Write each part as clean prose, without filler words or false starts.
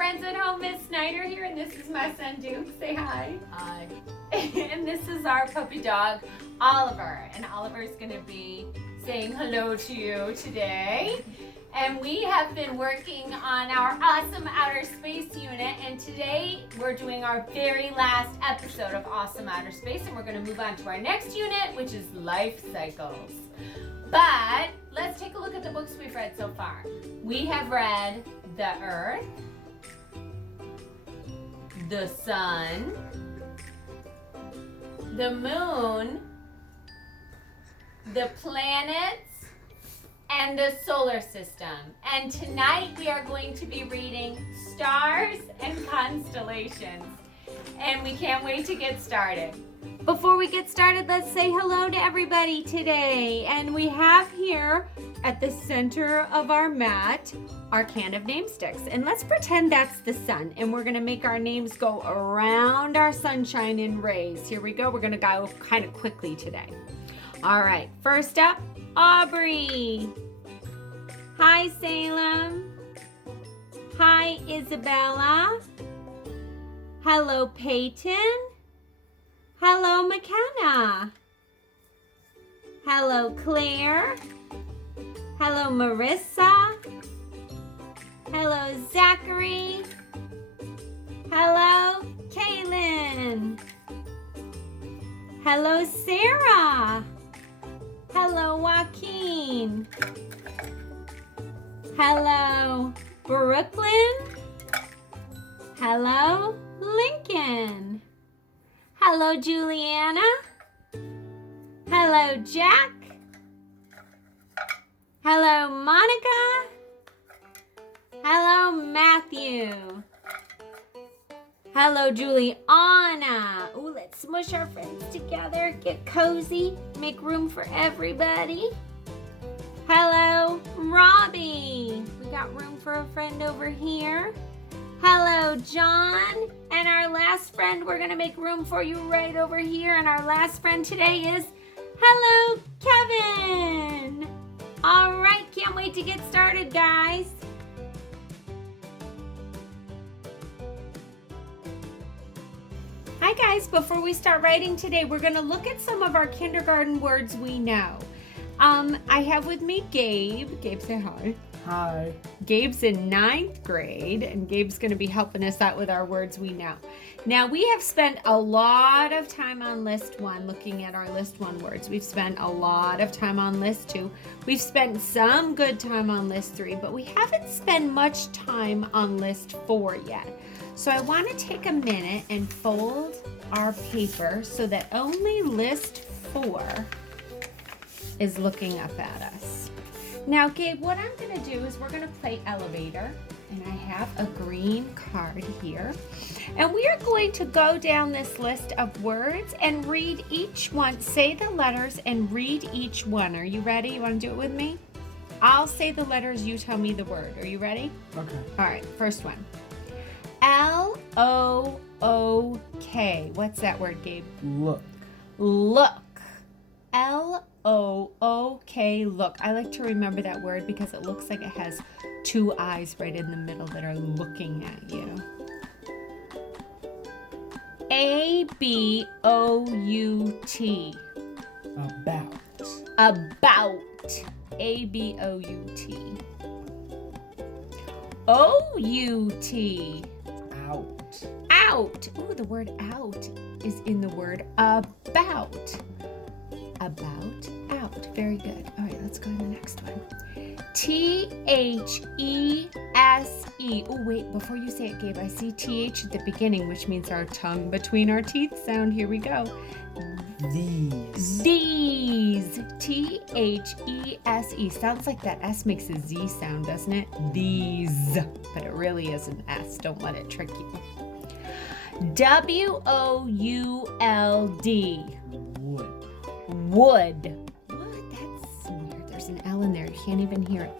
friends at home, Miss Snyder here, and this is my son Duke. Say hi. Hi. And this is our puppy dog, Oliver. And Oliver's gonna be saying hello to you today. And we have been working on our awesome outer space unit, and today we're doing our very last episode of Awesome Outer Space, and we're gonna move on to our next unit, which is life cycles. But let's take a look at the books we've read so far. We have read The Earth, the Sun, the Moon, the planets, and the solar system. And tonight we are going to be reading Stars and Constellations. And we can't wait to get started. Before we get started, let's say hello to everybody today. And we have here at the center of our mat our can of name sticks. And let's pretend that's the sun. And we're gonna make our names go around our sunshine in rays. Here we go. We're gonna go kind of quickly today. All right, first up, Aubrey. Hi, Salem. Hi, Isabella. Hello, Peyton. Hello, McKenna. Hello, Claire. Hello, Marissa. Hello, Zachary. Hello, Kaylin. Hello, Sarah. Hello, Joaquin. Hello, Brooklyn. Hello, Lincoln. Hello, Juliana. Hello, Jack. Hello, Monica. Hello, Matthew. Hello, Juliana. Ooh, let's smush our friends together, get cozy, make room for everybody. Hello, Robbie. We got room for a friend over here. Hello, John. And our last friend, we're gonna make room for you right over here. And our last friend today is, hello, Kevin. All right, can't wait to get started, guys. Hi guys, before we start writing today, we're gonna look at some of our kindergarten words we know. I have with me Gabe. Gabe, say hi. Hi. Gabe's in 9th grade, and Gabe's gonna be helping us out with our words we know. Now, we have spent a lot of time on list 1, looking at our list 1 words. We've spent a lot of time on list 2. We've spent some good time on list 3, but we haven't spent much time on list 4 yet. So I want to take a minute and fold our paper so that only list 4 is looking up at us. Now, Gabe, what I'm going to do is we're going to play elevator, and I have a green card here. And we are going to go down this list of words and read each one, say the letters and read each one. Are you ready? You want to do it with me? I'll say the letters, you tell me the word. Are you ready? Okay. All right, first one. L-O-O-K. What's that word, Gabe? Look. Look. L-O-O-K, look. I like to remember that word because it looks like it has 2 eyes right in the middle that are looking at you. A-B-O-U-T. About. About. A-B-O-U-T. O-U-T. Out. Out. Ooh, the word out is in the word about. About, out. Very good. All right, let's go to the next one. T-H-E-S-E. Oh, wait, before you say it, Gabe, I see T-H at the beginning, which means our tongue between our teeth sound. Here we go. These. These. T-H-E-S-E. Sounds like that S makes a Z sound, doesn't it? These. But it really is an S. Don't let it trick you. W-O-U-L-D. Wood. Wood. What? That's weird. There's an L in there. You can't even hear it.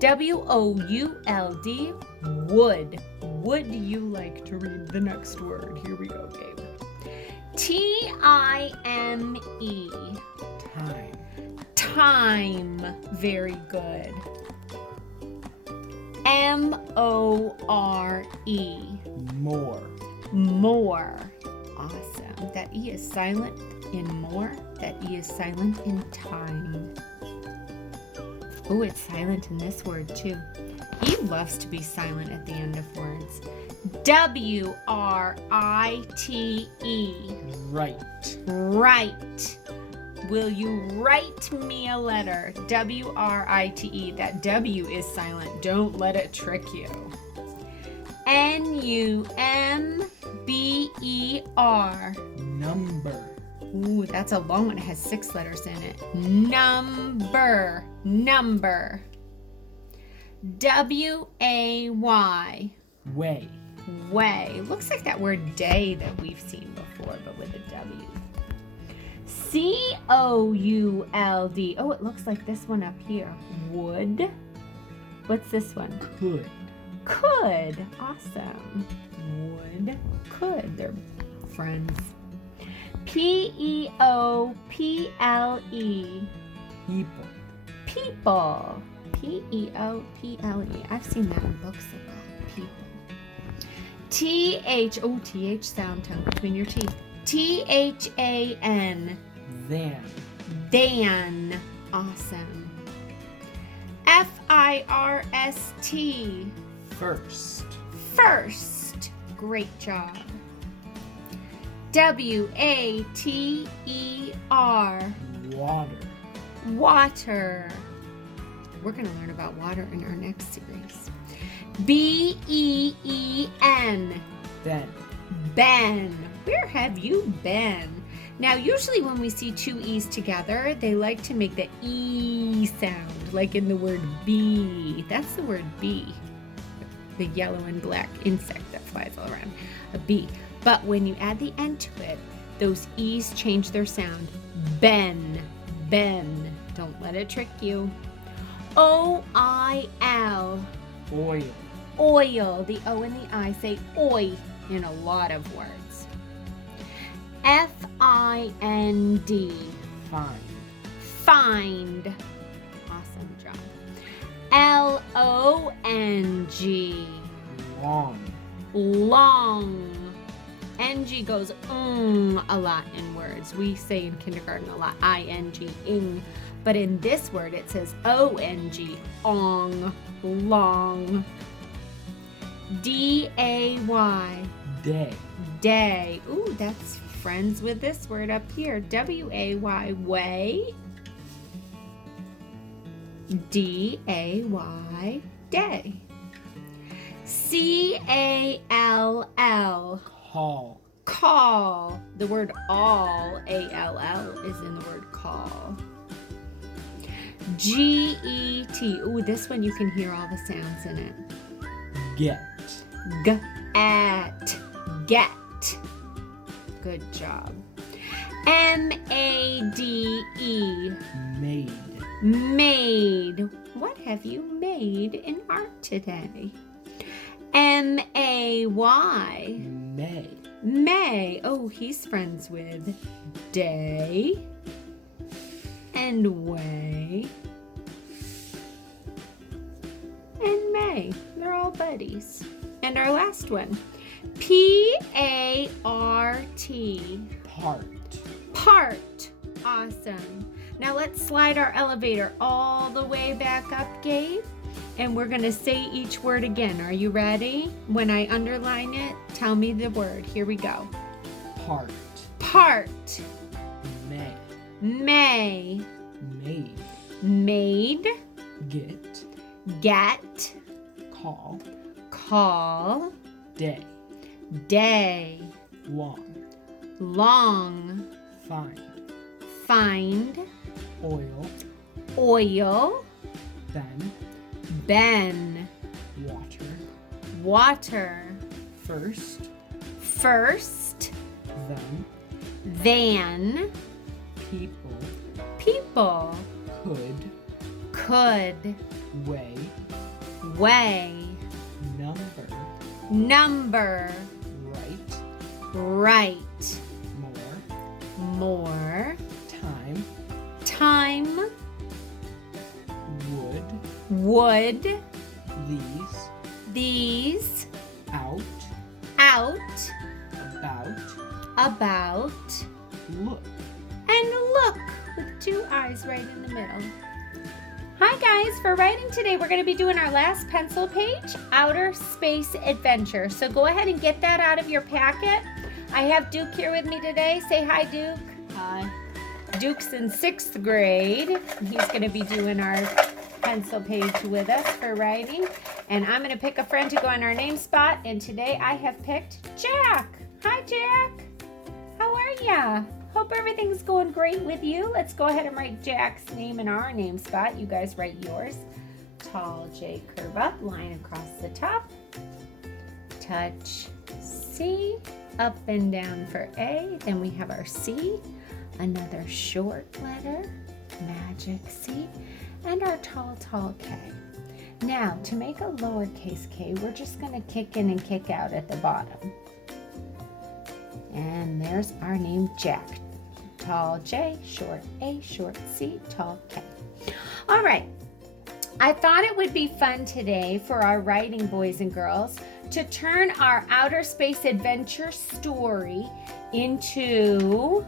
W-O-U-L-D. Wood. Would you like to read the next word? Here we go, Gabe. T-I-M-E. Time. Time. Very good. M-O-R-E. More. More. Awesome. That E is silent in more. That E is silent in time. Oh, it's silent in this word too. He loves to be silent at the end of words. W-R-I-T-E. Right. Right. Will you write me a letter? W-R-I-T-E. That W is silent. Don't let it trick you. N-U-M-B-E-R. Number. Ooh, that's a long one. It has 6 letters in it. Number. Number. W-A-Y. Way. Way. Looks like that word day that we've seen before, but with a W. C-O-U-L-D. Oh, it looks like this one up here. Wood. What's this one? Could. Could. Awesome. Would. Could. They're friends. P-E-O-P-L-E. People. People. P-E-O-P-L-E. I've seen that in books a lot. People. T-H. Oh, T-H sound tongue between your teeth. T-H-A-N. Than. Than. Awesome. F-I-R-S-T. First. First. Great job. W-A-T-E-R. Water. Water. We're going to learn about water in our next series. B-E-E-N. Then. Ben. Where have you been? Now, usually when we see 2 E's together, they like to make the E sound, like in the word bee. That's the word bee. The yellow and black insect that flies all around. A bee. But when you add the N to it, those E's change their sound. Ben. Ben. Don't let it trick you. O-I-L. Oil. Oil. The O and the I say oi in a lot of words. F-I-N-D. Find. Find. Awesome job. L-O-N-G. Long. Long. N-G goes a lot in words. We say in kindergarten a lot I-N-G, ing. But in this word it says O-N-G, ong, long. D-A-Y. Day. Day. Ooh, that's friends with this word up here. W-A-Y, way. D-A-Y, day. C-A-L-L. Call. Call. The word all, A-L-L, is in the word call. G-E-T. Ooh, this one you can hear all the sounds in it. Get. G-at. Get. Good job. M-A-D-E. Made. Made. What have you made in art today? M-A-Y. May. May. Oh, he's friends with day and way and May. They're all buddies. And our last one. P-A-R-T. Part. Part. Awesome. Now let's slide our elevator all the way back up, Gabe. And we're going to say each word again. Are you ready? When I underline it, tell me the word. Here we go. Part. Part. May. May. Made. Made. Get. Get. Call. Call. Day. Day. Long. Long. Find. Find. Oil. Oil. Then. Ben. Water. Water. First. First. Then. Than. People. People. Could. Could. Way. Way. Number. Number. Right. Right. More. More. Time. Time. Would. Would. these, these, out, out, about, about, look. and look with 2 eyes right in the middle. Hi guys, for writing today we're going to be doing our last pencil page, Outer Space Adventure. So go ahead and get that out of your packet. I have Duke here with me today. Say hi, Duke. Hi. Duke's in 6th grade. He's going to be doing our pencil page with us for writing. And I'm going to pick a friend to go on our name spot. And today I have picked Jack. Hi, Jack. How are ya? Hope everything's going great with you. Let's go ahead and write Jack's name in our name spot. You guys write yours. Tall J, curve up, line across the top. Touch C, up and down for A. Then we have our C, another short letter, magic C, and our tall K. Now, to make a lowercase k, we're just going to kick in and kick out at the bottom. And there's our name, Jack. Tall J, short A, short C, tall K. All right. I thought it would be fun today for our writing boys and girls to turn our outer space adventure story into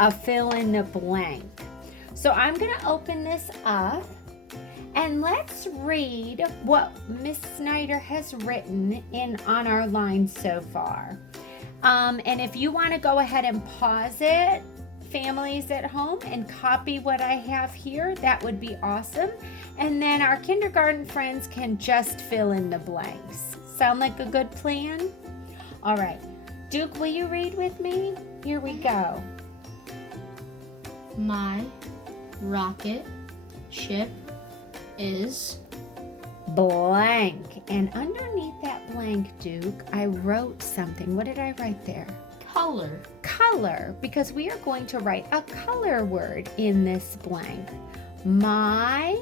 a fill in the blank. So I'm going to open this up and let's read what Miss Snyder has written on our lines so far. And if you want to go ahead and pause it, families at home, and copy what I have here, that would be awesome. And then our kindergarten friends can just fill in the blanks. Sound like a good plan? All right. Duke, will you read with me? Here we go. My rocket ship is blank. And underneath that blank, Duke, I wrote something. What did I write there? color. Color, because we are going to write a color word in this blank. My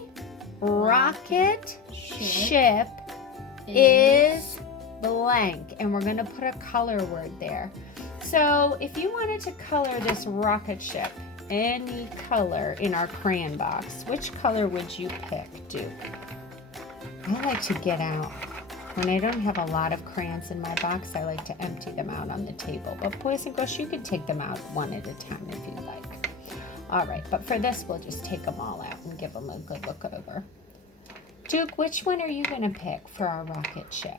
rocket ship is blank. And we're going to put a color word there. So if you wanted to color this rocket ship any color in our crayon box, which color would you pick, Duke? I like to get out. When I don't have a lot of crayons in my box, I like to empty them out on the table. But boys and girls, you can take them out one at a time if you like. All right, but for this, we'll just take them all out and give them a good look over. Duke, which one are you going to pick for our rocket ship?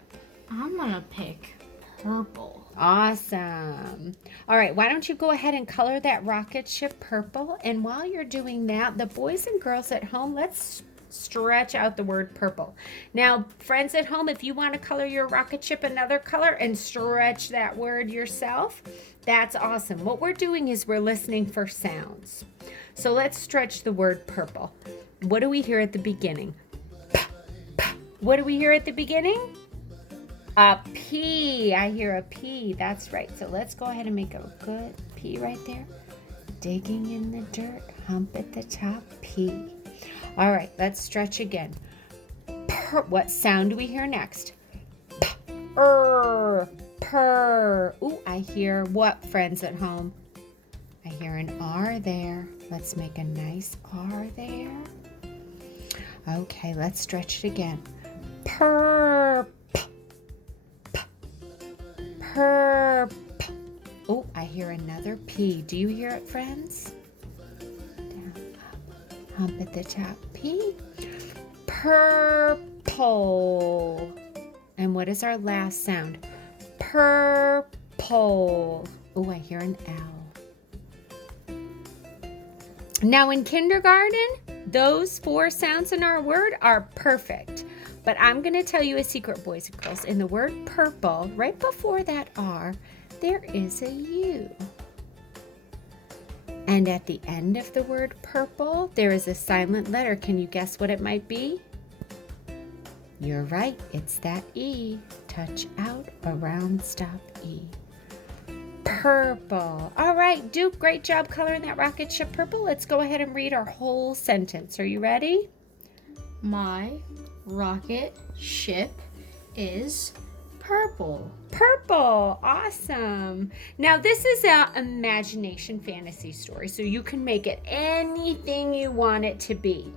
I'm gonna pick purple. Awesome. All right, why don't you go ahead and color that rocket ship purple? And while you're doing that, the boys and girls at home, let's stretch out the word purple. Now, friends at home, if you want to color your rocket ship another color and stretch that word yourself, that's awesome. What we're doing is we're listening for sounds. So let's stretch the word purple. What do we hear at the beginning? What do we hear at the beginning? A P. I hear a P. That's right. So let's go ahead and make a good P right there. Digging in the dirt, hump at the top, P. All right, let's stretch again. What sound do we hear next? Purr. Ooh, I hear what, friends at home? I hear an R there. Let's make a nice R there. Okay, let's stretch it again. Purr. Purr. Oh, I hear another P. Do you hear it, friends? Down, up, hump at the top, P. Purple. And what is our last sound? Purple. Oh, I hear an L. Now in kindergarten, those 4 sounds in our word are perfect. But I'm going to tell you a secret, boys and girls. In the word purple, right before that R, there is a U. And at the end of the word purple, there is a silent letter. Can you guess what it might be? You're right. It's that E. Touch out, around, stop, E. Purple. All right, Duke, great job coloring that rocket ship purple. Let's go ahead and read our whole sentence. Are you ready? My rocket ship is purple. Purple. Awesome. Now, this is an imagination fantasy story, so you can make it anything you want it to be.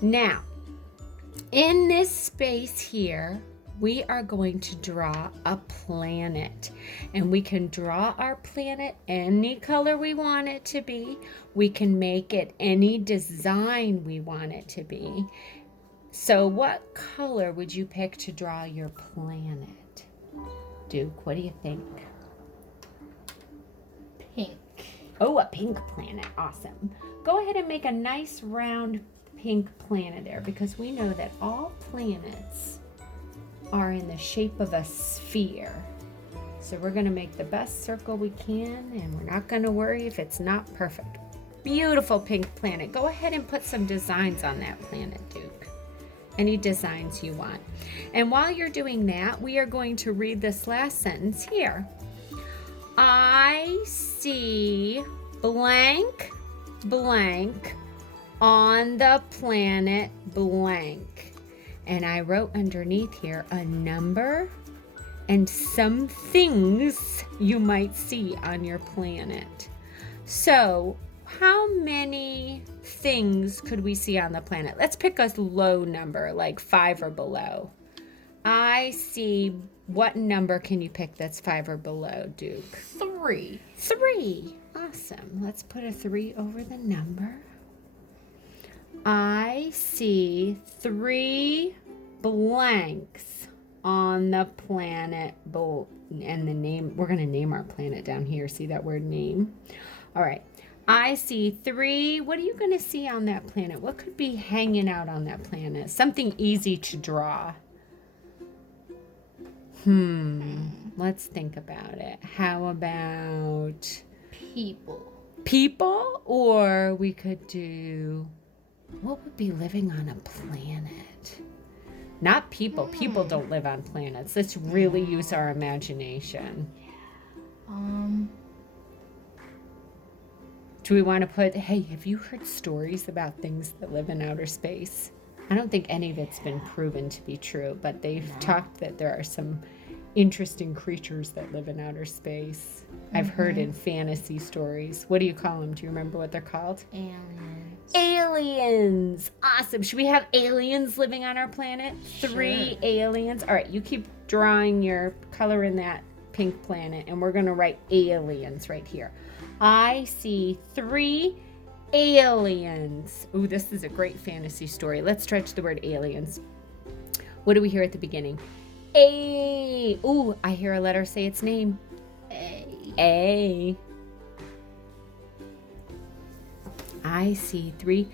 Now, In this space here, we are going to draw a planet. And we can draw our planet any color we want it to be. We can make it any design we want it to be. So what color would you pick to draw your planet? Duke, what do you think? Pink. Oh, a pink planet. Awesome. Go ahead and make a nice round pink planet there, because we know that all planets are in the shape of a sphere. So we're going to make the best circle we can, and we're not going to worry if it's not perfect. Beautiful pink planet. Go ahead and put some designs on that planet, Duke. Any designs you want. And while you're doing that, we are going to read this last sentence here. I see blank, blank on the planet blank. And I wrote underneath here a number and some things you might see on your planet. So, how many things could we see on the planet? Let's pick a low number, like 5 or below. I see, what number can you pick that's 5 or below, Duke? 3. 3. Awesome. Let's put a 3 over the number. I see 3 blanks on the planet. And the name, we're going to name our planet down here. See that word name? All right. I see 3. What are you going to see on that planet? What could be hanging out on that planet? Something easy to draw. Let's think about it. How about People. people? Or we could do, what would be living on a planet? Not people. People don't live on planets. Let's really use our imagination. Do we want to put, hey, have you heard stories about things that live in outer space? I don't think any of it's been proven to be true, but they've talked that there are some interesting creatures that live in outer space. I've heard in fantasy stories. What do you call them? Do you remember what they're called? Aliens. Aliens. Awesome. Should we have aliens living on our planet? Sure. 3 aliens. All right, you keep drawing your color in that pink planet, and we're going to write aliens right here. I see 3 aliens. Ooh, this is a great fantasy story. Let's stretch the word aliens. What do we hear at the beginning? A. Ooh, I hear a letter say its name. A. A. I see 3.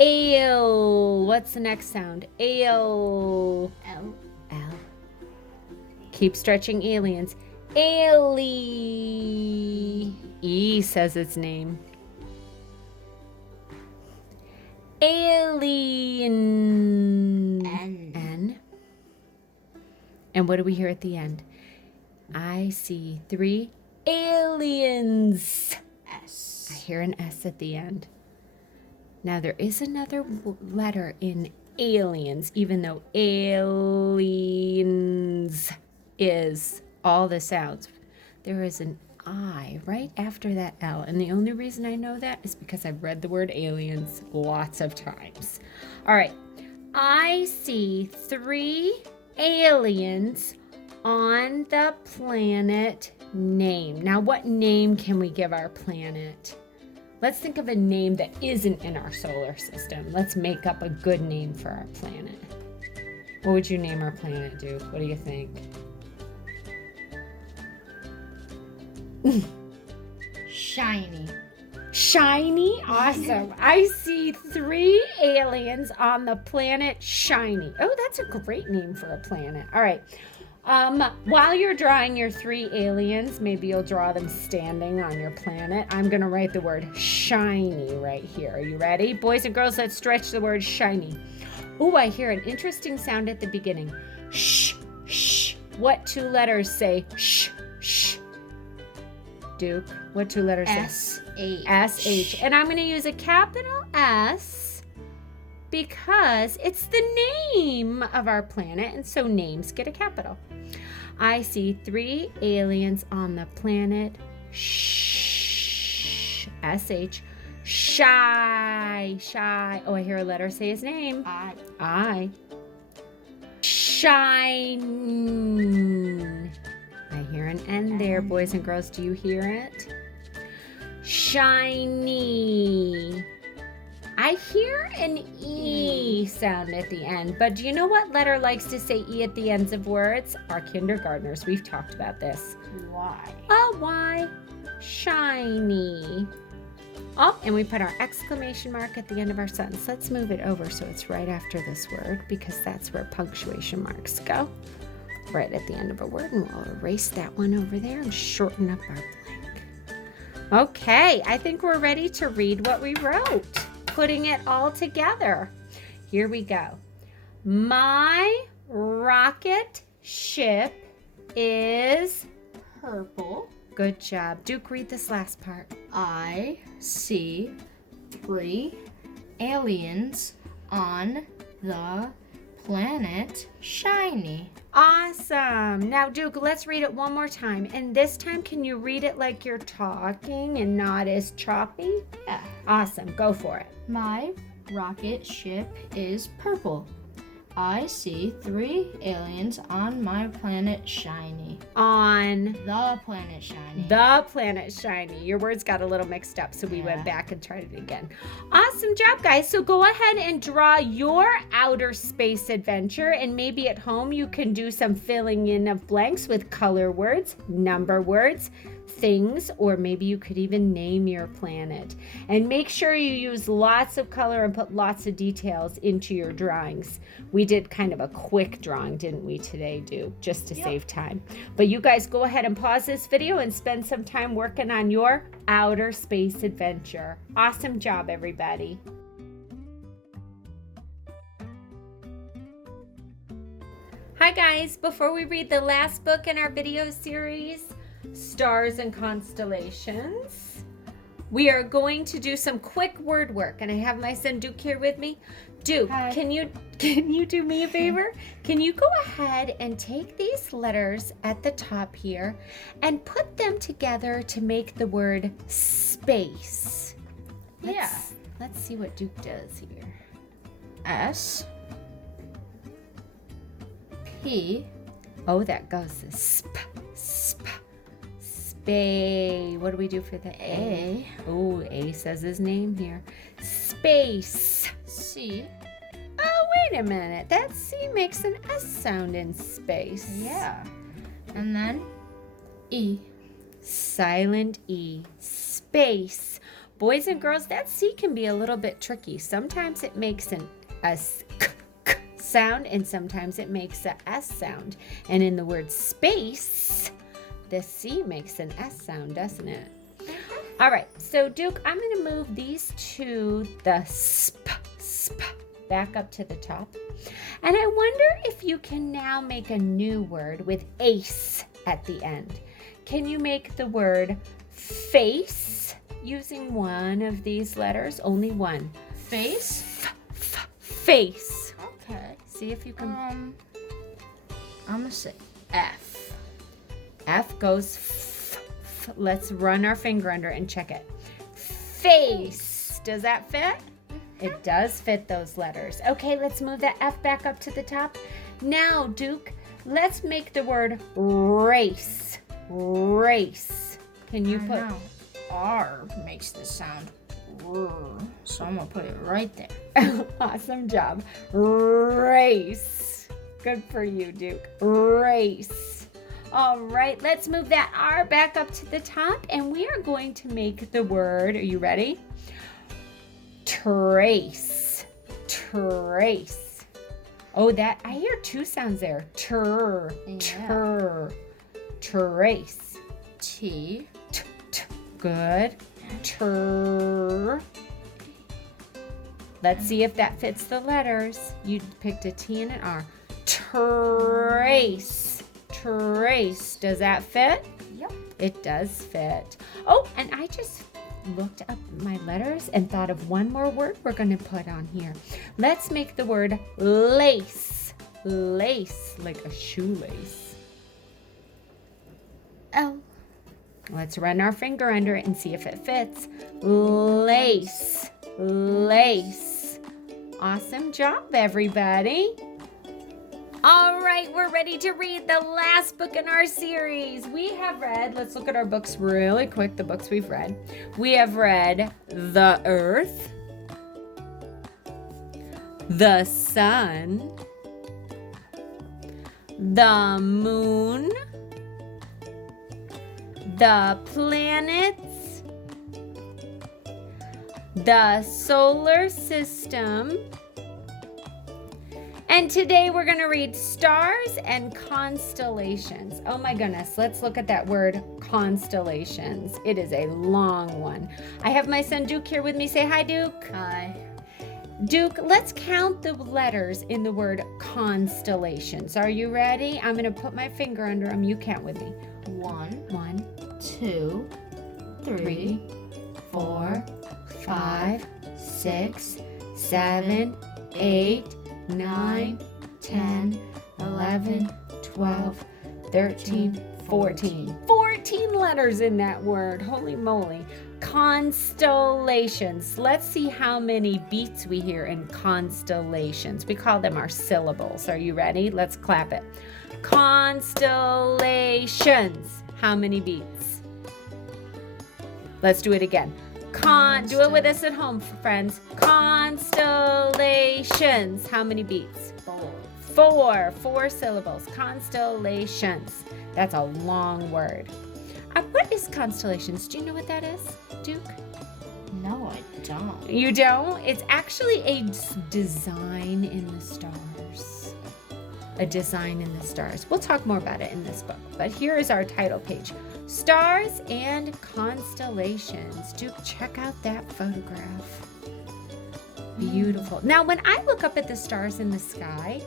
Ale. What's the next sound? Ale. L. L. Keep stretching aliens. Ali. E says its name. Alien. N. N. And what do we hear at the end? I see 3 aliens. I S. hear an S at the end. Now there is another letter in aliens, even though aliens is all the sounds. There is an I right after that L. And the only reason I know that is because I've read the word aliens lots of times. All right. I see 3 aliens on the planet name. Now, what name can we give our planet? Let's think of a name that isn't in our solar system. Let's make up a good name for our planet. What would you name our planet, Duke? What do you think? Shiny. Shiny? Awesome. I see 3 aliens on the planet Shiny. Oh, that's a great name for a planet. All right. While you're drawing your 3 aliens, maybe you'll draw them standing on your planet. I'm going to write the word shiny right here. Are you ready? Boys and girls, let's stretch the word shiny. Oh, I hear an interesting sound at the beginning. Shh, shh. What 2 letters say shh, shh? Duke, what 2 letters say? S-H. S-H. And I'm going to use a capital S because it's the name of our planet, and so names get a capital. I see 3 aliens on the planet. Shh. S-H. Shy. Shy. Oh, I hear a letter say his name. I. I. Shine. I hear an N there, boys and girls. Do you hear it? Shiny. I hear an E sound at the end, but do you know what letter likes to say E at the ends of words? Our kindergartners. We've talked about this. Y. Oh, why? Shiny. Oh, and we put our exclamation mark at the end of our sentence. Let's move it over so it's right after this word because that's where punctuation marks go. Right at the end of a word, and we'll erase that one over there and shorten up our blank. Okay, I think we're ready to read what we wrote, putting it all together. Here we go. My rocket ship is Purple. Good job. Duke, read this last part. I see 3 aliens on the planet Shiny. Awesome. Now, Duke, let's read it one more time. And this time, can you read it like you're talking and not as choppy? Yeah. Awesome. Go for it. My rocket ship is purple. I see 3 aliens on my planet Shiny. On The planet Shiny. the planet Shiny. Your words got a little mixed up, so we went back and tried it again. Awesome job, guys. So go ahead and draw your outer space adventure, and maybe at home you can do some filling in of blanks with color words, number words, things, or maybe you could even name your planet. And make sure you use lots of color and put lots of details into your drawings. We did kind of a quick drawing, didn't we, today, Duke, just to save time. But you guys go ahead and pause this video and spend some time working on your outer space adventure. Awesome job, everybody. Hi guys, before we read the last book in our video series, Stars and Constellations, we are going to do some quick word work, and I have my son Duke here with me. Duke, Hi. can you do me a favor? Can you go ahead and take these letters at the top here and put them together to make the word space? Let's see what Duke does here. S. P. Oh, that goes the spay. What do we do for the A? Oh, A says his name here. Space. C. Oh, wait a minute. That C makes an S sound in space. Yeah. And then E. Silent E. Space. Boys and girls, that C can be a little bit tricky. Sometimes it makes a k sound, and sometimes it makes a S sound. And in the word space, the C makes an S sound, doesn't it? All right, so Duke, I'm going to move these to the sp, back up to the top. And I wonder if you can now make a new word with ace at the end. Can you make the word face using one of these letters? Only one. Face? Face. Okay. See if you can. I'm gonna say F. F goes f. Let's run our finger under it and check it. Face. Does that fit? It does fit those letters. Okay, let's move that F back up to the top. Now, Duke, let's make the word race. Race. Can you put? Now, R makes the sound R, so I'm gonna put it right there. Awesome job. Race. Good for you, Duke. Race. All right, let's move that R back up to the top, and we are going to make the word, are you ready? Trace. Trace. Oh, that, I hear two sounds there. Trace. T. Good. Let's see if that fits the letters. You picked a T and an R. Trace. Trace. Does that fit? Yep. It does fit. Oh, and I just looked up my letters and thought of one more word we're going to put on here. Let's make the word lace. Lace, like a shoelace. L. Let's run our finger under it and see if it fits. Lace. Lace. Awesome job, everybody. All right, we're ready to read the last book in our series. We have read, let's look at our books really quick, the books we've read. We have read The Earth, The Sun, The Moon, The Planets, The Solar System, and today we're going to read Stars and Constellations. Oh my goodness, let's look at that word constellations. It is a long one. I have my son Duke here with me. Say hi, Duke. Hi. Duke, let's count the letters in the word constellations. Are you ready? I'm going to put my finger under them. You count with me. 1, 2, 3, 4, 5, 6, 7, 8, 9, 10, 11, 12, 13, 14. 14 letters in that word. Holy moly. Constellations. Let's see how many beats we hear in constellations. We call them our syllables. Are you ready? Let's clap it. Constellations. How many beats? Let's do it again. Do it with us at home, friends. Constellations. How many beats? 4. 4 syllables. Constellations. That's a long word. What is constellations? Do you know what that is, Duke? No, I don't. You don't? It's actually a design in the stars. A design in the stars. We'll talk more about it in this book. But here is our title page. Stars and Constellations. Duke, check out that photograph. Beautiful. Now, when I look up at the stars in the sky,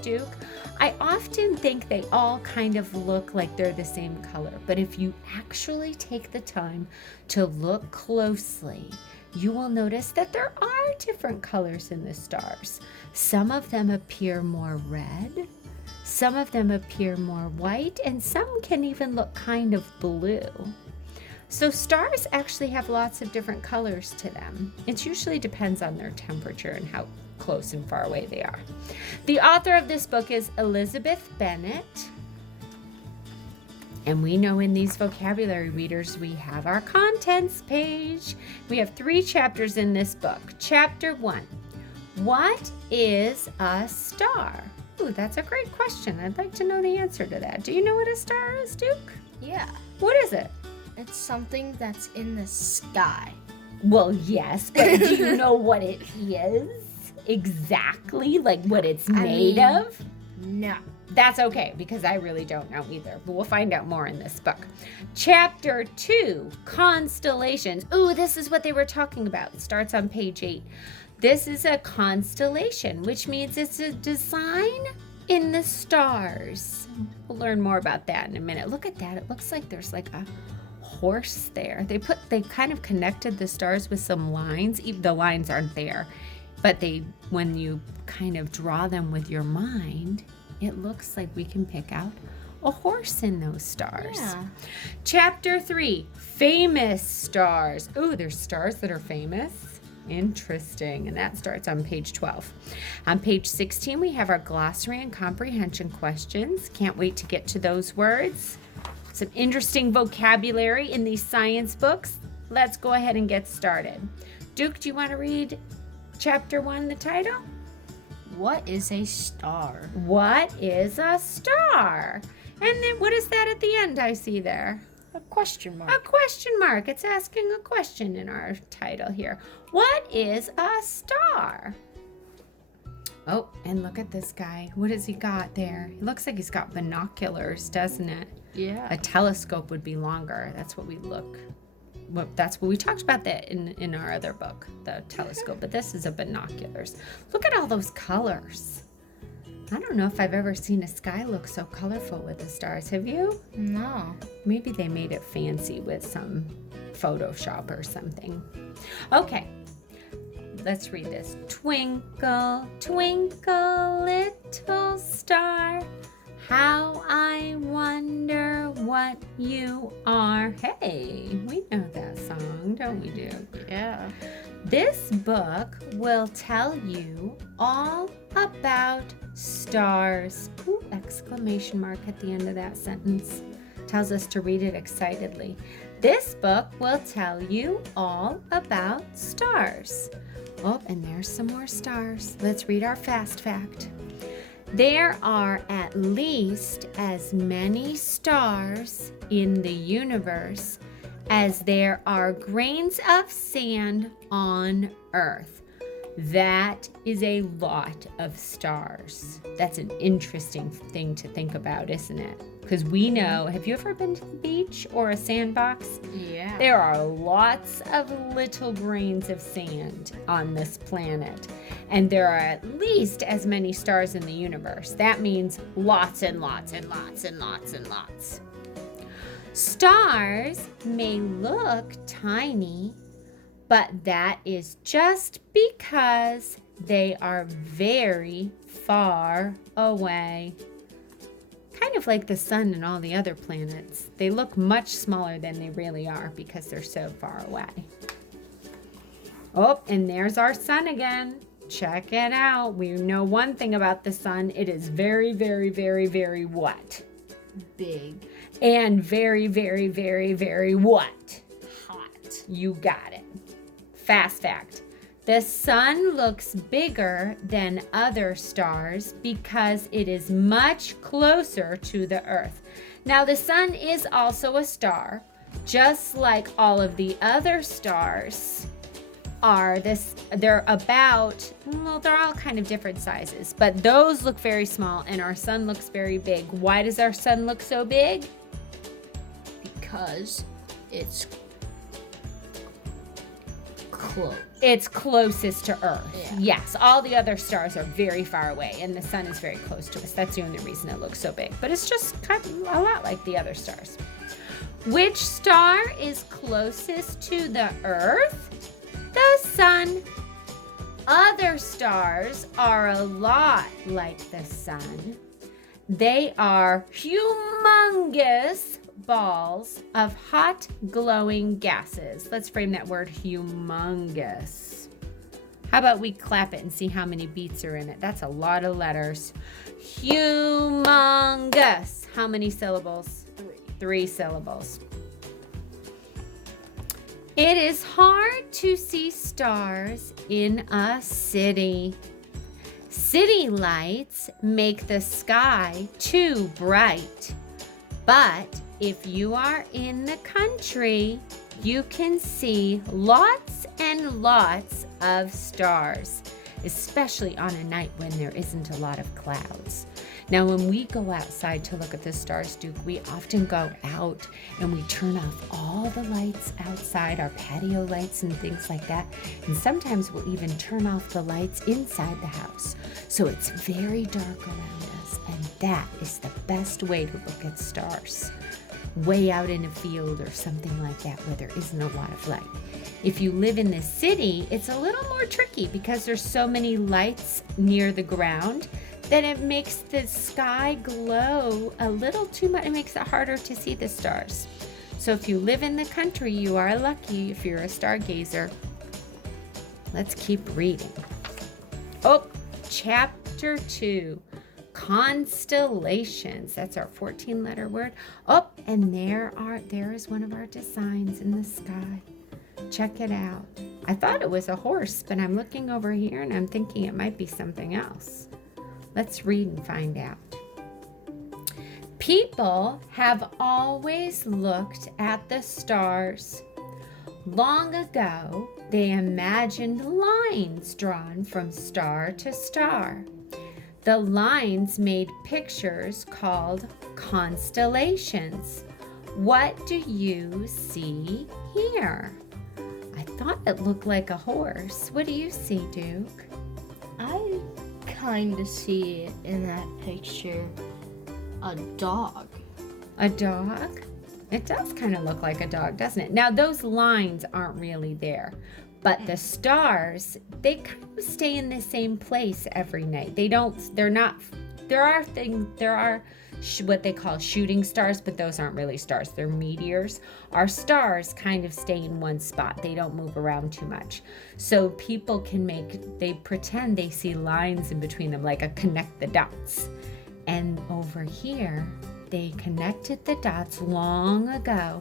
Duke, I often think they all kind of look like they're the same color. But if you actually take the time to look closely, you will notice that there are different colors in the stars. Some of them appear more red, some of them appear more white, and some can even look kind of blue. So stars actually have lots of different colors to them. It usually depends on their temperature and how close and far away they are. The author of this book is Elizabeth Bennet. And we know in these vocabulary readers, we have our contents page. We have 3 chapters in this book. Chapter 1, what is a star? Ooh, that's a great question. I'd like to know the answer to that. Do you know what a star is, Duke? Yeah. What is it? It's something that's in the sky. Well, yes, but do you know what it is? Exactly, like what it's made of? No. That's okay, because I really don't know either, but we'll find out more in this book. Chapter 2, Constellations. Ooh, this is what they were talking about. It starts on page 8. This is a constellation, which means it's a design in the stars. We'll learn more about that in a minute. Look at that. It looks like there's like a horse there. They kind of connected the stars with some lines. Even the lines aren't there, but when you kind of draw them with your mind, it looks like we can pick out a horse in those stars. Yeah. Chapter 3, famous stars. Ooh, there's stars that are famous. Interesting. And that starts on page 12. On page 16, we have our glossary and comprehension questions. Can't wait to get to those words. Some interesting vocabulary in these science books. Let's go ahead and get started. Duke, do you want to read chapter 1, the title? What is a star? What is a star? And then what is that at the end I see there? A question mark. A question mark. It's asking a question in our title here. What is a star? Oh, and look at this guy. What has he got there? He looks like he's got binoculars, doesn't it? Yeah. A telescope would be longer. That's what we look. That's what we talked about that in our other book, the telescope. But this is a binoculars. Look at all those colors. I don't know if I've ever seen a sky look so colorful with the stars. Have you? No. Maybe they made it fancy with some Photoshop or something. Okay, let's read this. Twinkle, twinkle, little star, how I wonder what you are. Hey, we know that song, don't we, Duke? Yeah. This book will tell you all about stars. Ooh, exclamation mark at the end of that sentence. Tells us to read it excitedly. This book will tell you all about stars. Oh, and there's some more stars. Let's read our fast fact. There are at least as many stars in the universe as there are grains of sand on Earth. That is a lot of stars. That's an interesting thing to think about, isn't it? Because we know, have you ever been to the beach or a sandbox? Yeah. There are lots of little grains of sand on this planet. And there are at least as many stars in the universe. That means lots and lots and lots and lots and lots. Stars may look tiny, but that is just because they are very far away. Kind of like the sun and all the other planets. They look much smaller than they really are because they're so far away. Oh, and there's our sun again. Check it out. We know one thing about the sun. It is very, very, very, very what? Big. And very, very, very, very what? Hot. You got it. Fast fact. The sun looks bigger than other stars because it is much closer to the Earth. Now, the sun is also a star, just like all of the other stars are. They're about, well, they're all kind of different sizes, but those look very small and our sun looks very big. Why does our sun look so big? Because it's close. It's closest to Earth. Yeah. Yes, all the other stars are very far away, and the sun is very close to us. That's the only reason it looks so big. But it's just kind of a lot like the other stars. Which star is closest to the Earth? The sun. Other stars are a lot like the sun. They are humongous balls of hot, glowing gases. Let's frame that word humongous. How about we clap it and see how many beats are in it? That's a lot of letters. Humongous. How many syllables? 3 syllables. It is hard to see stars in a city. City lights make the sky too bright. But if you are in the country, you can see lots and lots of stars, especially on a night when there isn't a lot of clouds. Now, when we go outside to look at the stars, Duke, we often go out and we turn off all the lights outside, our patio lights and things like that. And sometimes we'll even turn off the lights inside the house. So it's very dark around us. And that is the best way to look at stars. Way out in a field or something like that where there isn't a lot of light. If you live in the city, it's a little more tricky because there's so many lights near the ground that it makes the sky glow a little too much. It makes it harder to see the stars. So if you live in the country, you are lucky if you're a stargazer. Let's keep reading. Oh, chapter 2. Constellations. That's our 14-letter word. Oh, and there is one of our designs in the sky. Check it out. I thought it was a horse, but I'm looking over here and I'm thinking it might be something else. Let's read and find out. People have always looked at the stars. Long ago, they imagined lines drawn from star to star. The lines made pictures called constellations. What do you see here? I thought it looked like a horse. What do you see, Duke? I kind of see it in that picture. A dog. A dog? It does kind of look like a dog, doesn't it? Now, those lines aren't really there. But the stars, they kind of stay in the same place every night. They're not There are what they call shooting stars, but those aren't really stars. They're meteors. Our stars kind of stay in one spot. They don't move around too much. So people they pretend they see lines in between them, like a connect the dots. And over here, they connected the dots long ago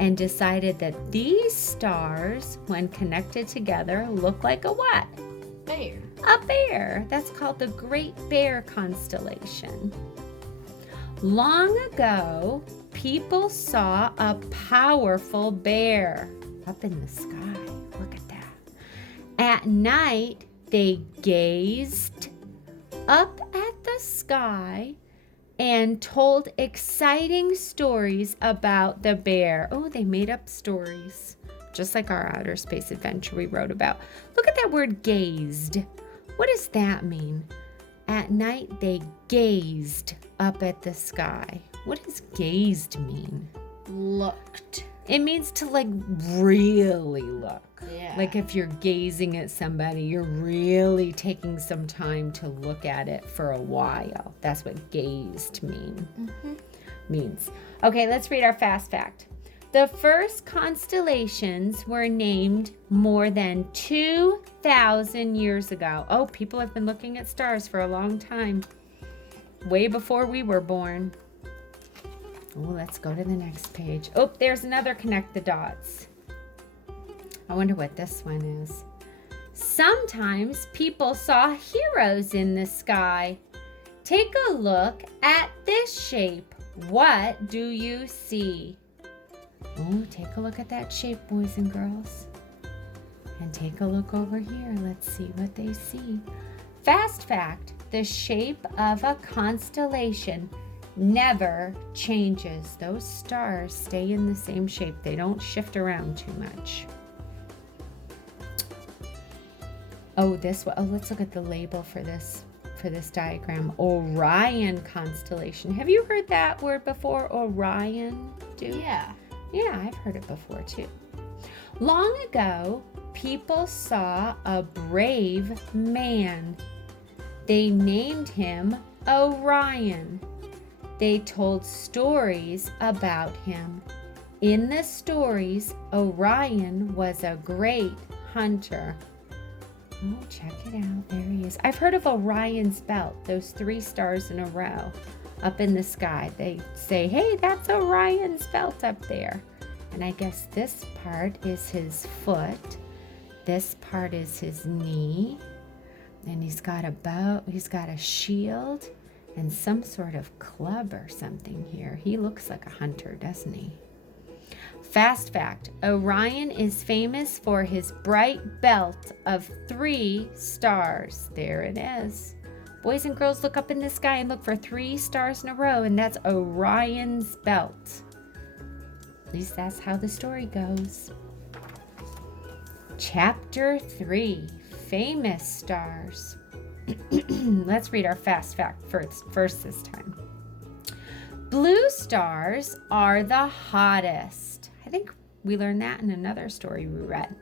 and decided that these stars, when connected together, look like a what? Bear. A bear. That's called the Great Bear Constellation. Long ago, people saw a powerful bear up in the sky. Look at that. At night, they gazed up at the sky and told exciting stories about the bear. Oh, they made up stories, just like our outer space adventure we wrote about. Look at that word gazed. What does that mean? At night, they gazed up at the sky. What does gazed mean? Looked. It means to like really look. Yeah. Like if you're gazing at somebody, you're really taking some time to look at it for a while. That's what gazed means. Okay, let's read our fast fact. The first constellations were named more than 2,000 years ago. Oh, people have been looking at stars for a long time. Way before we were born. Oh, let's go to the next page. Oh, there's another connect the dots. I wonder what this one is. Sometimes people saw heroes in the sky. Take a look at this shape. What do you see? Oh, take a look at that shape, boys and girls. And take a look over here. Let's see what they see. Fast fact, the shape of a constellation never changes. Those stars stay in the same shape. They don't shift around too much. Oh, this one. Oh, let's look at the label for this diagram. Orion constellation. Have you heard that word before? Orion, dude? Yeah. Yeah, I've heard it before too. Long ago, people saw a brave man. They named him Orion. They told stories about him. In the stories, Orion was a great hunter. Oh, check it out. There he is. I've heard of Orion's belt, those 3 stars in a row up in the sky. They say, hey, that's Orion's belt up there. And I guess this part is his foot. This part is his knee. And he's got a bow, he's got a shield and some sort of club or something here. He looks like a hunter, doesn't he? Fast fact, Orion is famous for his bright belt of 3 stars. There it is. Boys and girls, look up in the sky and look for 3 stars in a row, and that's Orion's belt. At least that's how the story goes. Chapter 3, Famous Stars. Let's read our fast fact first this time. Blue stars are the hottest. I think we learned that in another story we read.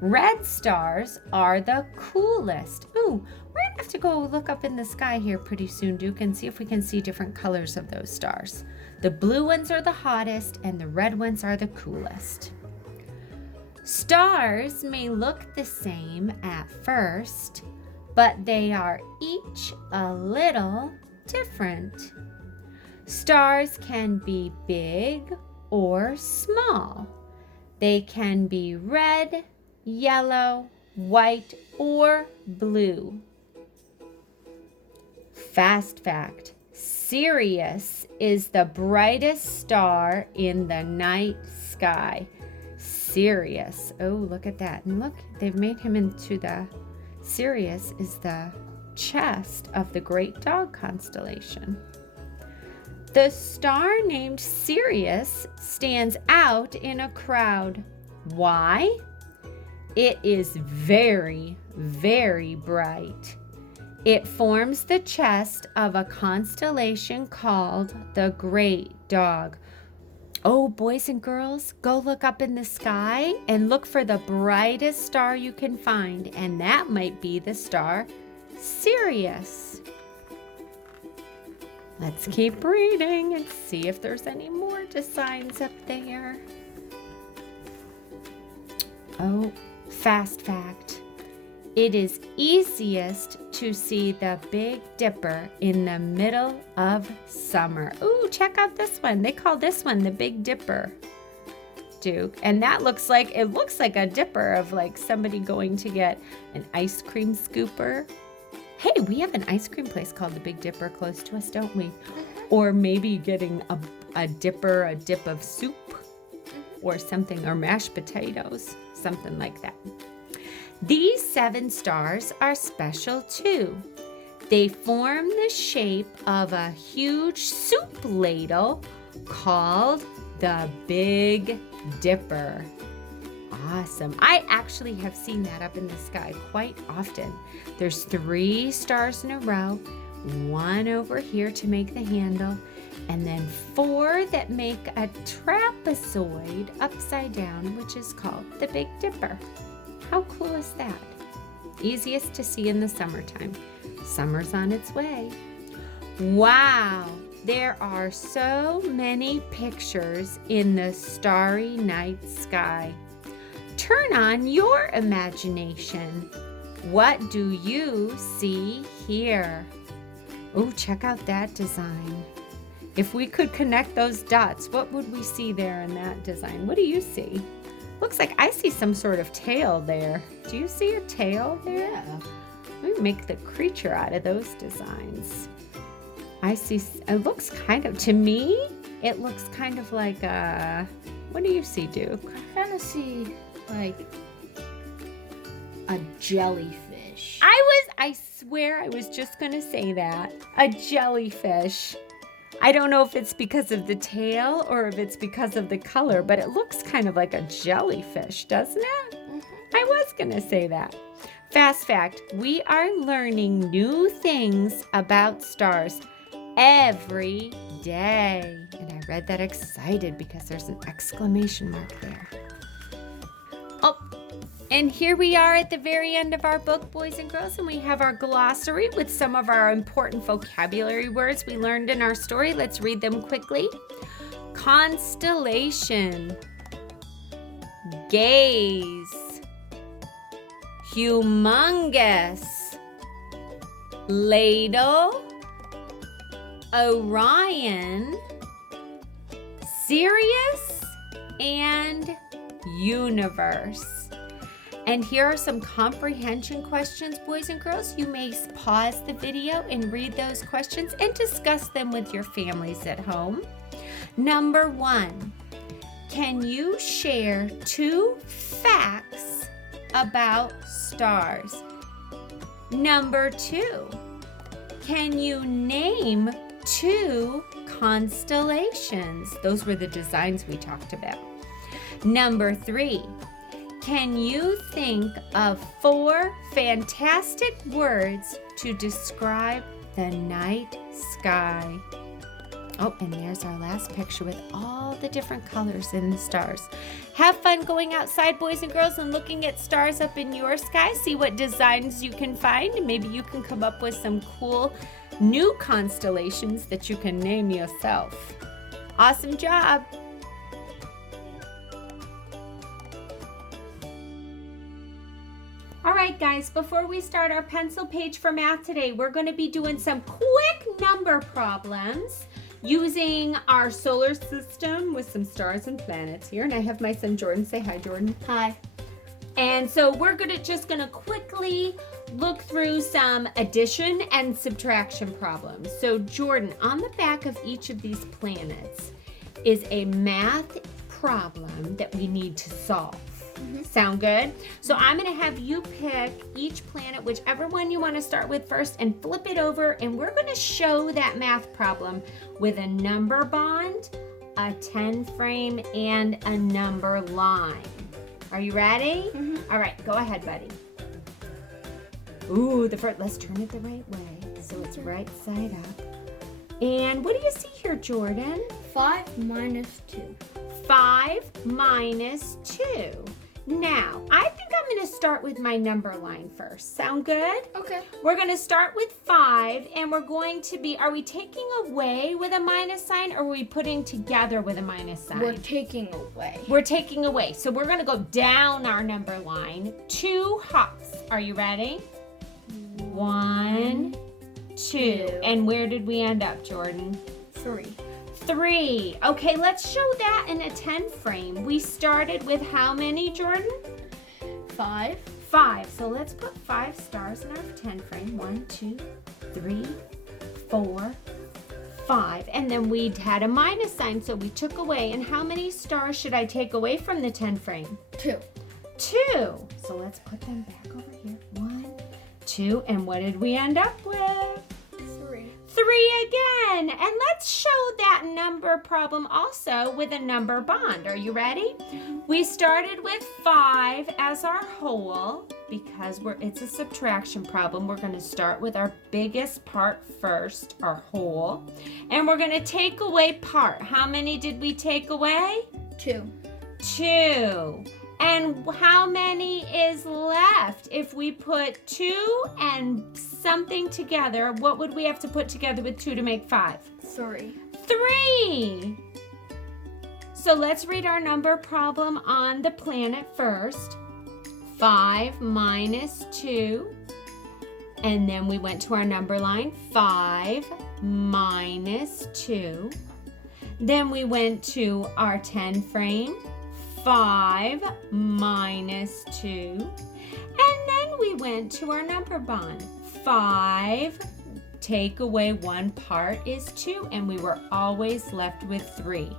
Red stars are the coolest. Ooh, we're gonna have to go look up in the sky here pretty soon, Duke, and see if we can see different colors of those stars. The blue ones are the hottest and the red ones are the coolest. Stars may look the same at first, but they are each a little different. Stars can be big or small. They can be red, yellow, white, or blue. Fast fact, Sirius is the brightest star in the night sky. Sirius. Oh, look at that. And look, they've made him into Sirius is the chest of the Great Dog constellation. The star named Sirius stands out in a crowd. Why? It is very, very bright. It forms the chest of a constellation called the Great Dog. Oh, boys and girls, go look up in the sky and look for the brightest star you can find, and that might be the star Sirius. Let's keep reading and see if there's any more designs up there. Oh, fast fact. It is easiest to see the Big Dipper in the middle of summer. Ooh, check out this one. They call this one the Big Dipper, Duke. And that looks like a dipper of like somebody going to get an ice cream scooper. Hey, we have an ice cream place called the Big Dipper close to us, don't we? Or maybe getting a dip of soup or something, or mashed potatoes, something like that. These 7 stars are special too. They form the shape of a huge soup ladle called the Big Dipper. Awesome. I actually have seen that up in the sky quite often. There's 3 stars in a row, 1 over here to make the handle, and then 4 that make a trapezoid upside down, which is called the Big Dipper. How cool is that? Easiest to see in the summertime. Summer's on its way. Wow, there are so many pictures in the starry night sky. Turn on your imagination. What do you see here? Oh, check out that design. If we could connect those dots, what would we see there in that design? What do you see? Looks like I see some sort of tail there. Do you see a tail there? Yeah. We make the creature out of those designs. I see, it looks kind of, to me, it looks kind of like a, what do you see, Duke? I kind of see like a jellyfish. I swear I was just going to say that. A jellyfish. I don't know if it's because of the tail or if it's because of the color, but it looks kind of like a jellyfish, doesn't it? Mm-hmm. I was going to say that. Fast fact, we are learning new things about stars every day. And I read that excited because there's an exclamation mark there. Oh, and here we are at the very end of our book, boys and girls, and we have our glossary with some of our important vocabulary words we learned in our story. Let's read them quickly. Constellation, gaze, humongous, ladle, Orion, Sirius, and universe. And here are some comprehension questions, boys and girls. You may pause the video and read those questions and discuss them with your families at home. Number 1, can you share 2 facts about stars? Number 2, can you name 2 constellations? Those were the designs we talked about. Number 3, can you think of 4 fantastic words to describe the night sky? Oh, and there's our last picture with all the different colors in the stars. Have fun going outside, boys and girls, and looking at stars up in your sky. See what designs you can find, and maybe you can come up with some cool new constellations that you can name yourself. Awesome job! All right, guys, before we start our pencil page for math today, we're going to be doing some quick number problems using our solar system with some stars and planets here. And I have my son Jordan. Say hi, Jordan. Hi. And so we're just gonna quickly look through some addition and subtraction problems. So Jordan, on the back of each of these planets is a math problem that we need to solve. Sound good? So I'm going to have you pick each planet, whichever one you want to start with first, and flip it over, and we're going to show that math problem with a number bond, a 10 frame, and a number line. Are you ready? All right, go ahead, buddy. Ooh, let's turn it the right way so it's right side up. And what do you see here, Jordan? 5 minus 2. 5 minus 2. Now, I think I'm going to start with my number line first. Sound good? Okay. We're going to start with 5, and we're going to be, are we taking away with a minus sign, or are we putting together with a minus sign? We're taking away. We're taking away. So we're going to go down our number line 2 hops. Are you ready? 1, 2. And where did we end up, Jordan? 3. 3. Okay, let's show that in a 10 frame. We started with how many, Jordan? 5. 5. So let's put 5 stars in our 10 frame. 1, 2, 3, 4, 5. And then we had a minus sign, so we took away. And how many stars should I take away from the 10 frame? 2. 2. So let's put them back over here. 1, 2. And what did we end up with? 3. 3 again. And let's show that number problem also with a number bond. Are you ready? We started with 5 as our whole because it's a subtraction problem. We're going to start with our biggest part first, our whole. And we're going to take away part. How many did we take away? 2. 2. And how many is left? If we put 2 and something together, what would we have to put together with 2 to make 5? 3. 3. So let's read our number problem on the planet first. 5 minus 2. And then we went to our number line. 5 minus 2. Then we went to our 10 frame. 5 minus 2. And then we went to our number bond. 5, take away 1 part is 2, and we were always left with 3.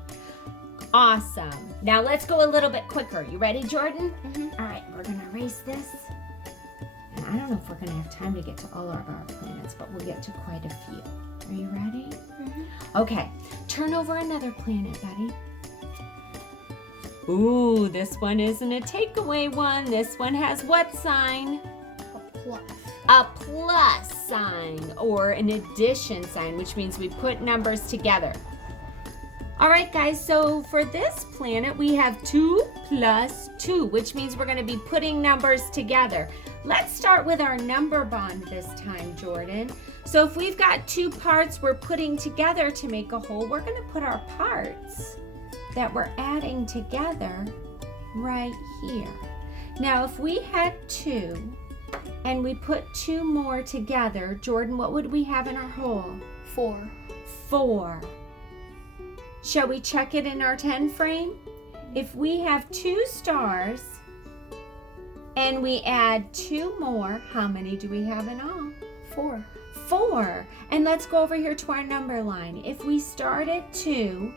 Awesome. Now let's go a little bit quicker. You ready, Jordan? All right, we're going to erase this. And I don't know if we're going to have time to get to all our planets, but we'll get to quite a few. Are you ready? Okay, turn over another planet, buddy. Ooh, this one isn't a takeaway one. This one has what sign? A plus. A plus sign or an addition sign, which means we put numbers together. All right, guys, so for this planet, we have 2 plus 2, which means we're going to be putting numbers together. Let's start with our number bond this time, Jordan. So if we've got 2 parts we're putting together to make a whole, we're going to put our parts that we're adding together right here. Now, if we had 2 and we put 2 more together, Jordan, what would we have in our whole? 4. 4. Shall we check it in our 10 frame? If we have 2 stars and we add 2 more, how many do we have in all? 4. 4. And let's go over here to our number line. If we start at 2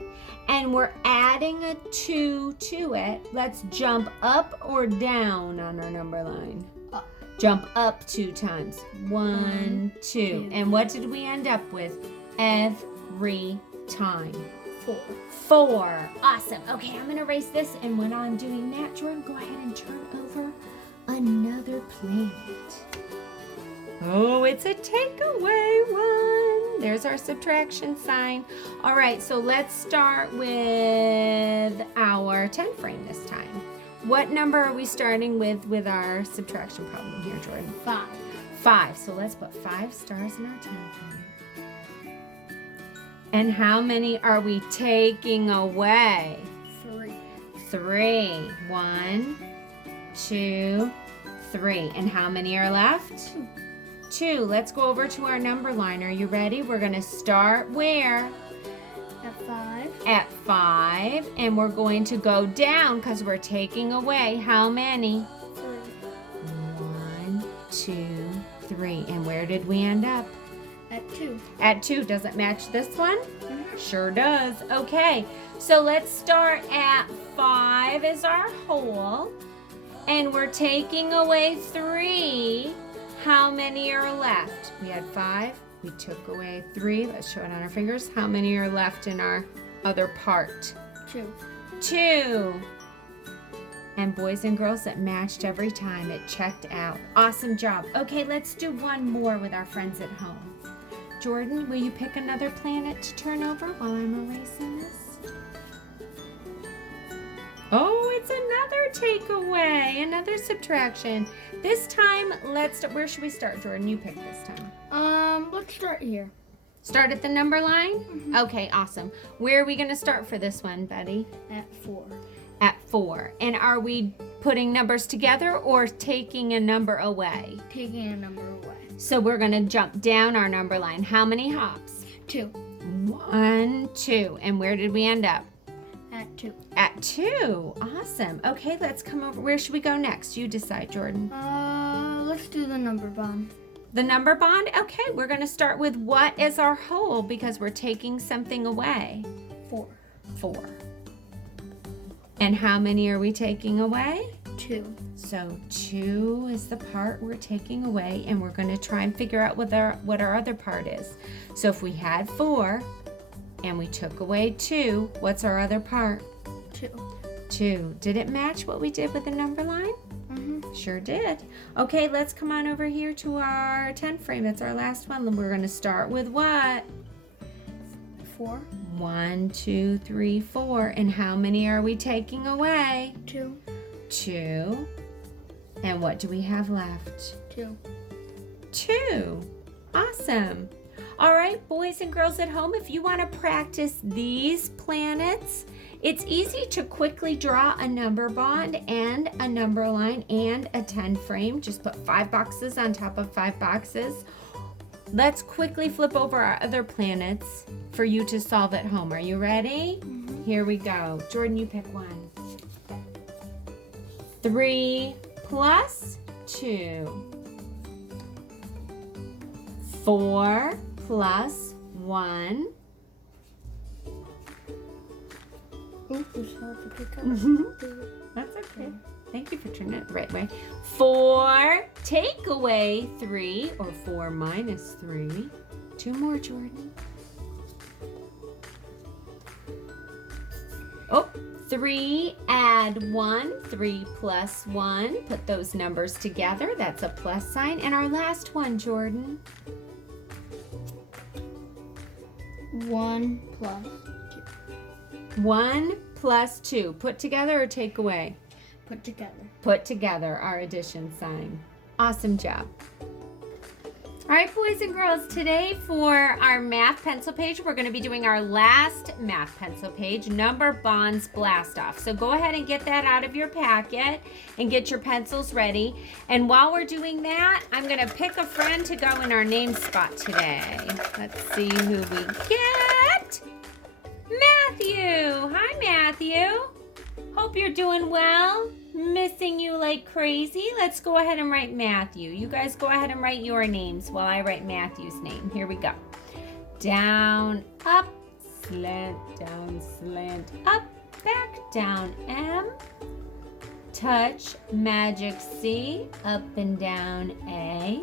and we're adding a 2 to it, let's jump up or down on our number line. Up. Jump up 2 times. 1, 2. And what did we end up with every time? 4. 4. Awesome. Okay, I'm going to erase this. And when I'm doing that, Jordan, go ahead and turn over another planet. Oh, it's a takeaway one. There's our subtraction sign. All right, so let's start with our 10 frame this time. What number are we starting with our subtraction problem here, Jordan? 5. 5. So let's put 5 stars in our 10 frame. And how many are we taking away? 3. 3. 1, 2, 3. And how many are left? 2. Let's go over to our number line. Are you ready? We're going to start where? At 5. At 5. And we're going to go down because we're taking away how many? 3. 1, 2, 3. And where did we end up? At 2. At 2. Does it match this one? Sure does. Okay. So let's start at 5 as our whole. And we're taking away 3. How many are left? We had 5. We took away 3. Let's show it on our fingers. How many are left in our other part? 2. 2. And boys and girls, it matched every time. It checked out. Awesome job. Okay, let's do one more with our friends at home. Jordan, will you pick another planet to turn over while I'm erasing this? Oh, it's another takeaway, another subtraction. This time, where should we start, Jordan? You pick this time. Let's start here. Start at the number line? Okay, awesome. Where are we going to start for this one, Betty? At 4. At 4. And are we putting numbers together or taking a number away? Taking a number away. So we're going to jump down our number line. How many hops? 2. 1, 2. And where did we end up? At 2. At 2. Awesome. Okay, let's come over. Where should we go next? You decide, Jordan. Let's do the number bond. The number bond? Okay, we're going to start with what is our whole because we're taking something away. 4. 4. And how many are we taking away? 2. So 2 is the part we're taking away, and we're going to try and figure out what our other part is. So if we had 4 and we took away 2, what's our other part? 2. 2. Did it match what we did with the number line? Sure did. Okay, let's come on over here to our 10 frame. That's our last one. We're going to start with what? 4. 1, 2, 3, 4. And how many are we taking away? 2. 2. And what do we have left? 2. 2. Awesome. All right, boys and girls at home, if you want to practice these planets, it's easy to quickly draw a number bond and a number line and a 10 frame. Just put 5 boxes on top of 5 boxes. Let's quickly flip over our other planets for you to solve at home. Are you ready? Here we go. Jordan, you pick one. 3 plus 2. 4 plus 1. That's okay. Thank you for turning it the right way. 4 take away 3, or 4 minus 3. 2 more, Jordan. Oh, 3 add 1. 3 plus 1. Put those numbers together. That's a plus sign. And our last one, Jordan. 1 plus 2. 1 plus 2. Put together or take away? Put together. Put together, our addition sign. Awesome job. All right, boys and girls, today for our math pencil page, we're going to be doing our last math pencil page, Number Bonds Blast Off. So go ahead and get that out of your packet and get your pencils ready. And while we're doing that, I'm going to pick a friend to go in our name spot today. Let's see who we get. Matthew. Hi, Matthew. Hope you're doing well. Missing you like crazy. Let's go ahead and write Matthew. You guys go ahead and write your names while I write Matthew's name. Here we go. Down, up, slant, down, slant, up, back, down, M. Touch, magic C, up and down, A.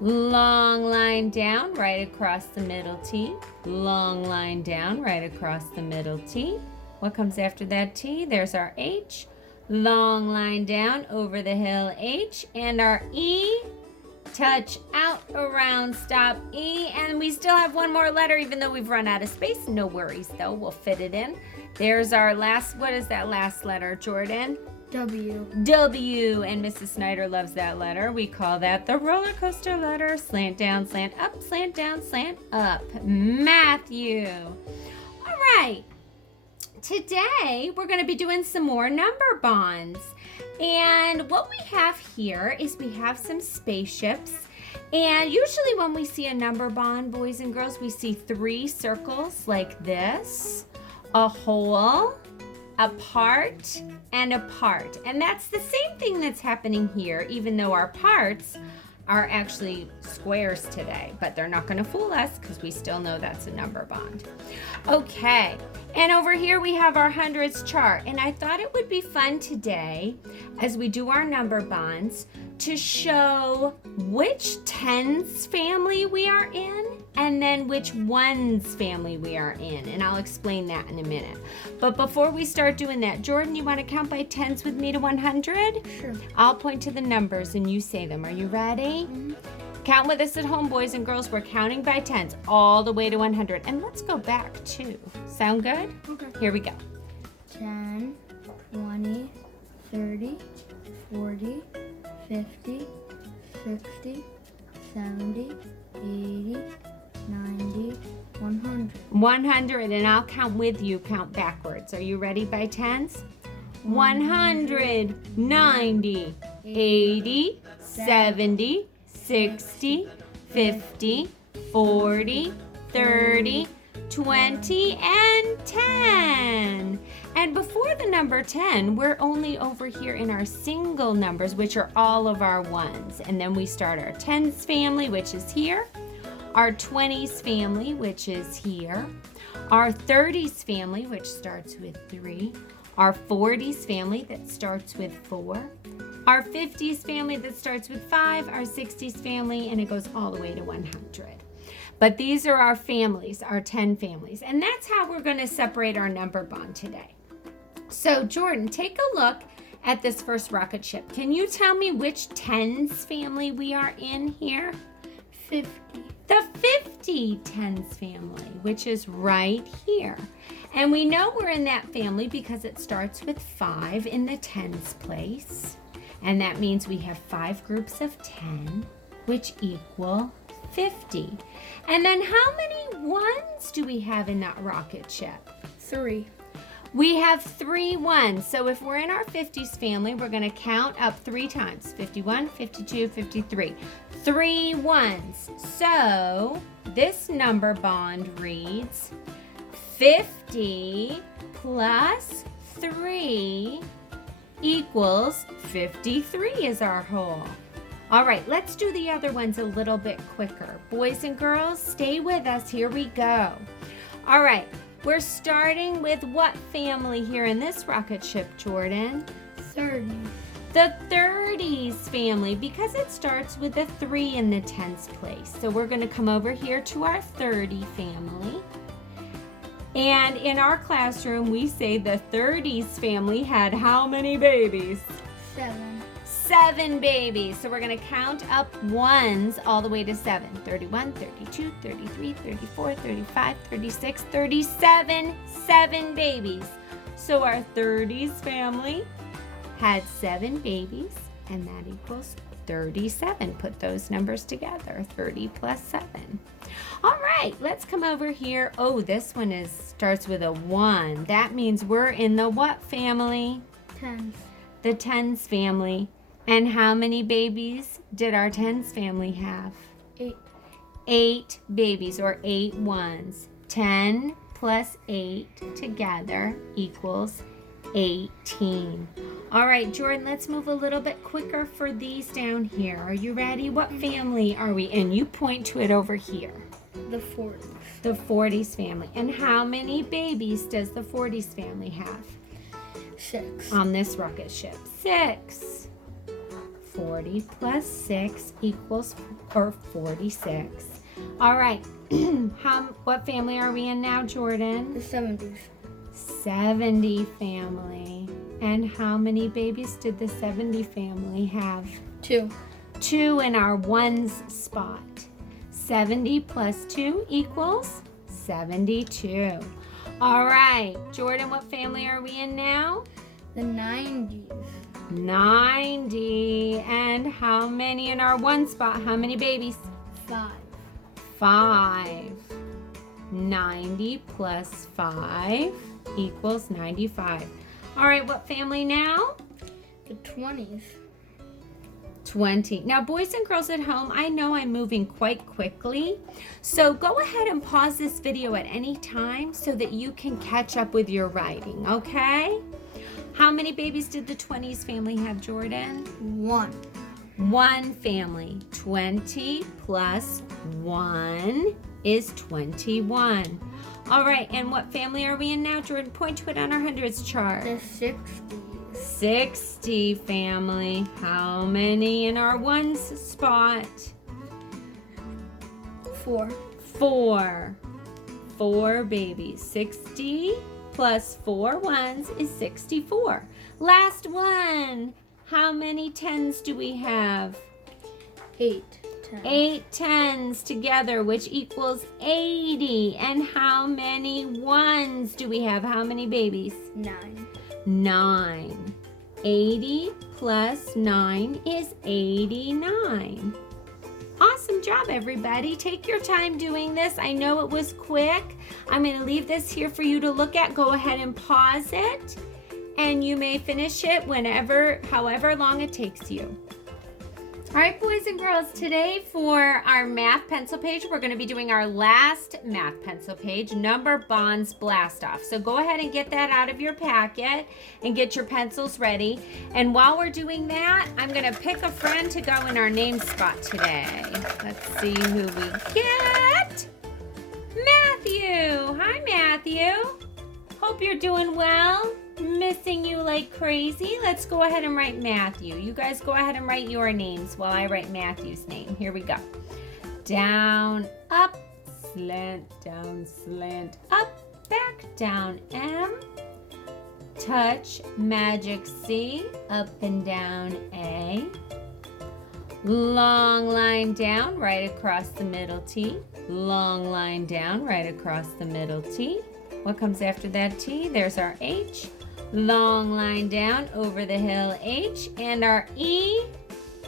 Long line down, right across the middle, T. Long line down, right across the middle, T. What comes after that T? There's our H. Long line down, over the hill, H. And our E. Touch, out, around, stop, E. And we still have one more letter, even though we've run out of space. No worries, though. We'll fit it in. There's our last, what is that last letter, Jordan? W. W, and Mrs. Snyder loves that letter. We call that the roller coaster letter. Slant down, slant up, slant down, slant up. Matthew. All right. Today, we're going to be doing some more number bonds. And what we have here is we have some spaceships. And usually when we see a number bond, boys and girls, we see 3 circles like this, a hole, a part, and a part. And that's the same thing that's happening here, even though our parts are actually squares today. But they're not going to fool us because we still know that's a number bond. Okay, and over here we have our hundreds chart. And I thought it would be fun today, as we do our number bonds, to show which tens family we are in and then which ones family we are in. And I'll explain that in a minute. But before we start doing that, Jordan, you want to count by tens with me to 100? Sure. I'll point to the numbers and you say them. Are you ready? Mm-hmm. Count with us at home, boys and girls. We're counting by tens all the way to 100. And let's go back too. Sound good? Okay. Here we go. 10, 20, 30, 40, 50, 60, 70, 80, 90, 100. 100, and I'll count with you, count backwards. Are you ready by tens? 100, 90, 80, 70, 60, 50, 40, 30, 20, and 10. And before the number 10, we're only over here in our single numbers, which are all of our ones. And then we start our tens family, which is here, our 20s family, which is here, our 30s family, which starts with 3, our 40s family that starts with 4, our 50s family that starts with 5, our 60s family, and it goes all the way to 100. But these are our families, our 10 families, and that's how we're going to separate our number bond today. So Jordan, take a look at this first rocket ship. Can you tell me which tens family we are in here? 50. The 50 tens family, which is right here. And we know we're in that family because it starts with 5 in the tens place. And that means we have 5 groups of 10, which equal 50. And then how many ones do we have in that rocket ship? 3. We have 3 ones. So if we're in our 50s family, we're going to count up 3 times. 51, 52, 53. 3 ones. So this number bond reads 50 plus 3 equals 53 is our whole. All right, let's do the other ones a little bit quicker. Boys and girls, stay with us. Here we go. All right, we're starting with what family here in this rocket ship, Jordan? 30. The 30s family, because it starts with a 3 in the tens place. So we're going to come over here to our 30 family. And in our classroom, we say the 30s family had how many babies? 7. 7 babies. So we're going to count up ones all the way to 7. 31, 32, 33, 34, 35, 36, 37. 7 babies. So our 30s family had 7 babies, and that equals 37. Put those numbers together. 30 plus 7. All right, let's come over here. Oh, this one starts with a 1. That means we're in the what family? Tens. The tens family. And how many babies did our tens family have? 8. 8 babies, or 8 ones. 10 plus 8 together equals 18. All right, Jordan, let's move a little bit quicker for these down here. Are you ready? What family are we in? You point to it over here. The 40s. The 40s family. And how many babies does the 40s family have 6. on this rocket ship? 6. 40 plus 6 equals, or 46. All right, what family are we in now, Jordan? The 70s. 70 family. And how many babies did the 70 family have? 2. 2 in our ones spot. 70 plus 2 equals 72. All right, Jordan, what family are we in now? The 90s. 90. And how many in our one spot? How many babies? 5. 5. 90 plus 5 equals 95. All right, what family now? The 20s. 20. Now, boys and girls at home, I know I'm moving quite quickly, so go ahead and pause this video at any time so that you can catch up with your writing, okay? How many babies did the 20s family have, Jordan? 1. 1 family. 20 plus 1 is 21. All right, and what family are we in now, Jordan? Point to it on our hundreds chart. The 60s. 60 family. How many in our ones spot? 4. 4. 4 babies. 60 plus 4 ones is 64. Last one. How many tens do we have? 8. 10. 8 tens together, which equals 80. And how many ones do we have? How many babies? 9. 9. 80 plus 9 is 89. Awesome job, everybody. Take your time doing this. I know it was quick. I'm going to leave this here for you to look at. Go ahead and pause it, and you may finish it however long it takes you. All right, boys and girls, today for our math pencil page, we're going to be doing our last math pencil page, Number Bonds Blast Off. So go ahead and get that out of your packet and get your pencils ready. And while we're doing that, I'm going to pick a friend to go in our name spot today. Let's see who we get. Matthew. Hi, Matthew. Hope you're doing well. Missing you like crazy. Let's go ahead and write Matthew. You guys go ahead and write your names while I write Matthew's name. Here we go. Down, up, slant, down, slant, up, back, down, M. Touch, magic C, up and down, A. Long line down, right across the middle, T. Long line down, right across the middle, T. What comes after that T? There's our H. Long line down, over the hill, H. And our E.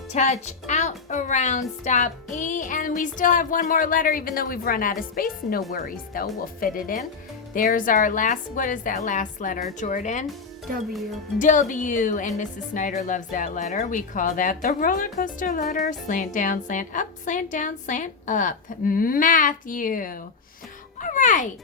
Touch, out, around, stop, E. And we still have one more letter, even though we've run out of space. No worries, though. We'll fit it in. There's our last, what is that last letter, Jordan? W. W. And Mrs. Snyder loves that letter. We call that the roller coaster letter. Slant down, slant up, slant down, slant up. Matthew. All right.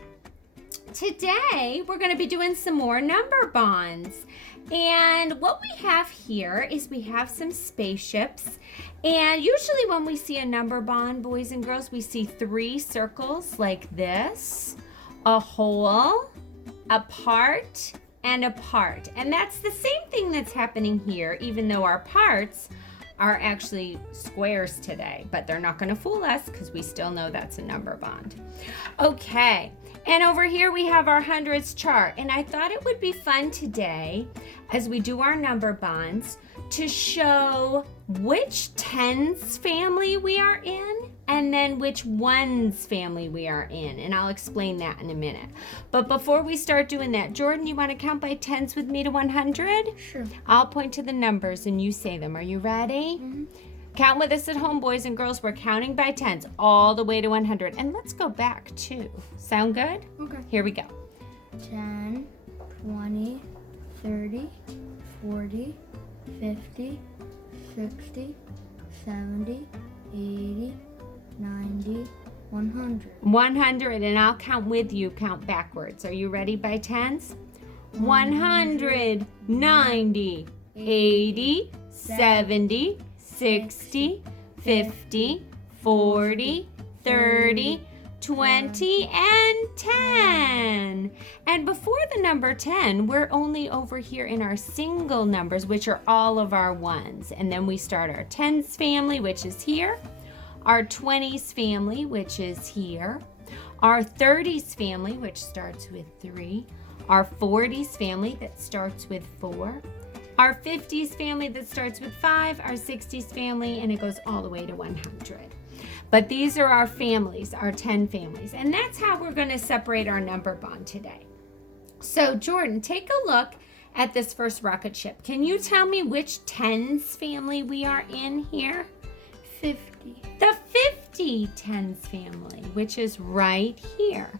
Today, we're going to be doing some more number bonds. And what we have here is we have some spaceships. And usually when we see a number bond, boys and girls, we see 3 circles like this, a hole, a part, and a part. And that's the same thing that's happening here, even though our parts are actually squares today. But they're not going to fool us because we still know that's a number bond. Okay. And over here we have our hundreds chart. And I thought it would be fun today, as we do our number bonds, to show which tens family we are in and then which ones family we are in. And I'll explain that in a minute. But before we start doing that, Jordan, you want to count by tens with me to 100? Sure. I'll point to the numbers and you say them. Are you ready? Mm-hmm. Count with us at home, boys and girls. We're counting by tens all the way to 100. And let's go back too. Sound good? Okay. Here we go. 10, 20, 30, 40, 50, 60, 70, 80, 90, 100. 100, and I'll count with you. Count backwards. Are you ready by tens? 100, 90, 80, 70, 60, 50, 40, 30, 20, and 10. And before the number 10, we're only over here in our single numbers, which are all of our ones. And then we start our tens family, which is here, our 20s family, which is here, our 30s family, which starts with 3, our 40s family that starts with 4, our 50s family that starts with 5, our 60s family, and it goes all the way to 100. But these are our families, our 10 families. And that's how we're going to separate our number bond today. So Jordan, take a look at this first rocket ship. Can you tell me which tens family we are in here? 50. The 50 tens family, which is right here.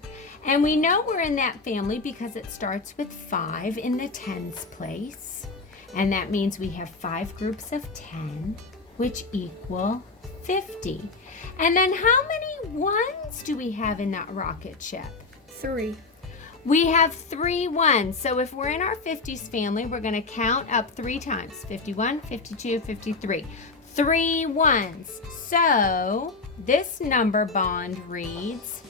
And we know we're in that family because it starts with 5 in the tens place. And that means we have 5 groups of 10, which equal 50. And then how many ones do we have in that rocket ship? 3. We have 3 ones. So if we're in our 50s family, we're going to count up 3 times. 51, 52, 53. 3 ones. So this number bond reads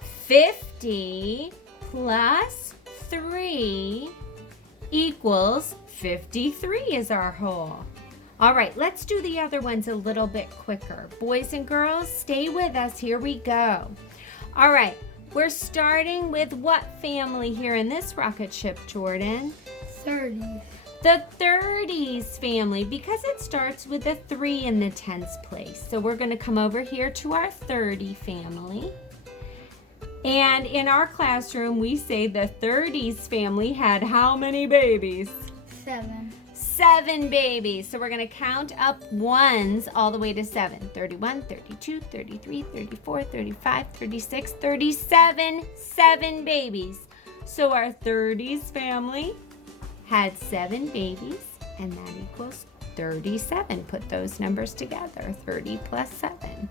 50 plus 3 equals 53 is our whole. All right, let's do the other ones a little bit quicker. Boys and girls, stay with us. Here we go. All right, we're starting with what family here in this rocket ship, Jordan? 30. The 30s family, because it starts with a 3 in the tens place. So we're going to come over here to our 30 family. And in our classroom, we say the 30s family had how many babies? 7. 7 babies. So we're going to count up ones all the way to 7. 31, 32, 33, 34, 35, 36, 37. 7 babies. So our 30s family had 7 babies, and that equals 37. Put those numbers together. 30 plus 7.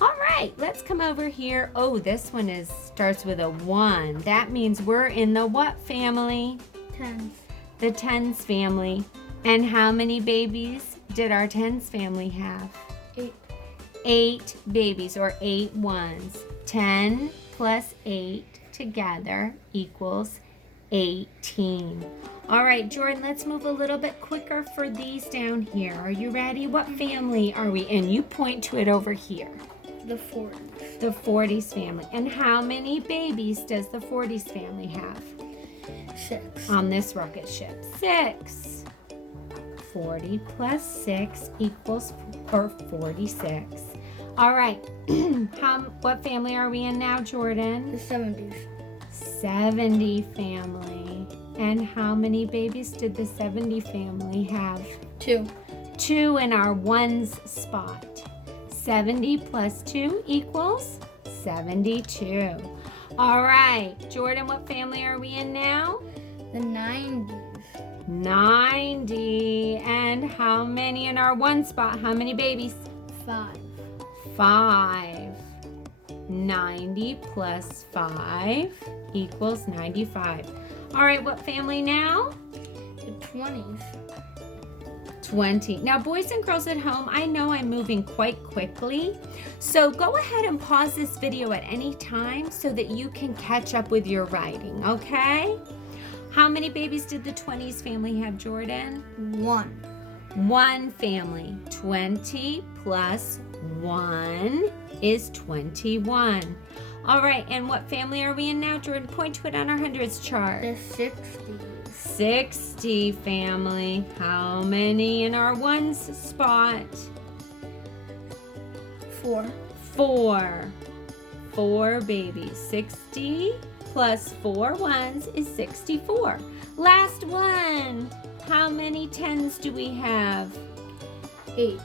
All right, let's come over here. Oh, this one starts with a 1. That means we're in the what family? 10s. The tens family. And how many babies did our tens family have? 8. 8 babies, or 8 ones. 10 plus 8 together equals 18. All right, Jordan, let's move a little bit quicker for these down here. Are you ready? What family are we in? You point to it over here. The 40s. The 40s family. And how many babies does the 40s family have 6. on this rocket ship? 6. 40 plus 6 equals 46. All right. What family are we in now, Jordan? The 70s. 70 family. And how many babies did the 70 family have? 2. 2 in our ones spot. 70 plus 2 equals 72. All right, Jordan, what family are we in now? The 90s. 90. And how many in our one spot? How many babies? 5. 5. 90 plus 5 equals 95. All right, what family now? The 20s. 20. Now, boys and girls at home, I know I'm moving quite quickly, so go ahead and pause this video at any time so that you can catch up with your writing, okay? How many babies did the 20s family have, Jordan? 1. 1 family. 20 plus 1 is 21. All right, and what family are we in now, Jordan? Point to it on our hundreds chart. The 60s. 60 family. How many in our ones spot? 4. 4. 4 babies. 60 plus 4 ones is 64. Last one. How many tens do we have? 8.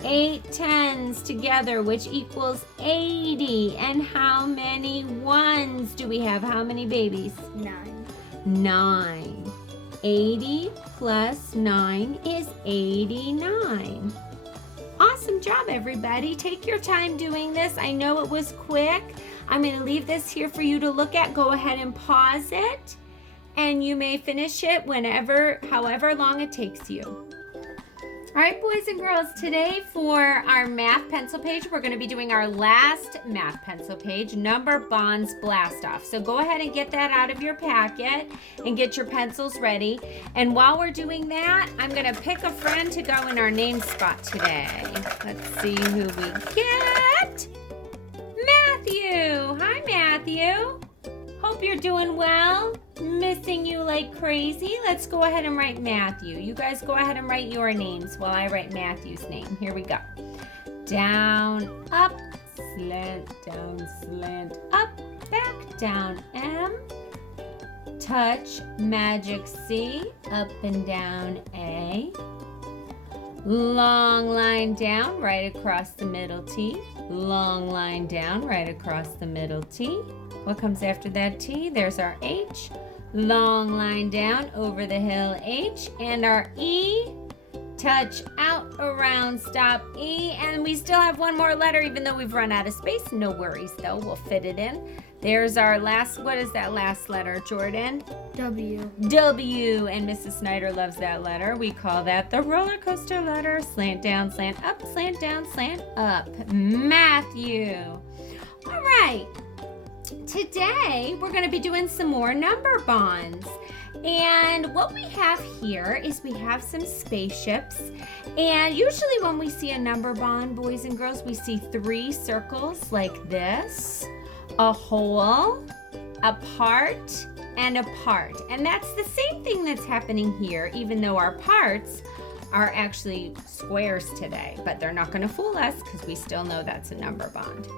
10. 8 tens together, which equals 80. And how many ones do we have? How many babies? 9. 9. 80 plus 9 is 89. Awesome job, everybody. Take your time doing this. I know it was quick. I'm going to leave this here for you to look at. Go ahead and pause it, and you may finish it however long it takes you. All right, boys and girls, today for our math pencil page, we're going to be doing our last math pencil page, Number Bonds Blast Off. So go ahead and get that out of your packet and get your pencils ready. And while we're doing that, I'm going to pick a friend to go in our name spot today. Let's see who we get. Matthew. Hi, Matthew. Hope you're doing well. Missing you like crazy. Let's go ahead and write Matthew. You guys go ahead and write your names while I write Matthew's name. Here we go. Down, up, slant, up, back, down, M. Touch, magic C, up and down, A. Long line down, right across the middle, T. Long line down, right across the middle, T. What comes after that T? There's our H. Long line down, over the hill, H. And our E. Touch, out, around, stop, E. And we still have one more letter, even though we've run out of space. No worries, though. We'll fit it in. There's our last, what is that last letter, Jordan? W. W. And Mrs. Snyder loves that letter. We call that the roller coaster letter. Slant down, slant up, slant down, slant up. Matthew. All right. Today, we're going to be doing some more number bonds. And what we have here is we have some spaceships. And usually when we see a number bond, boys and girls, we see 3 circles like this, a hole, a part, and a part. And that's the same thing that's happening here, even though our parts are actually squares today, but they're not going to fool us because we still know that's a number bond.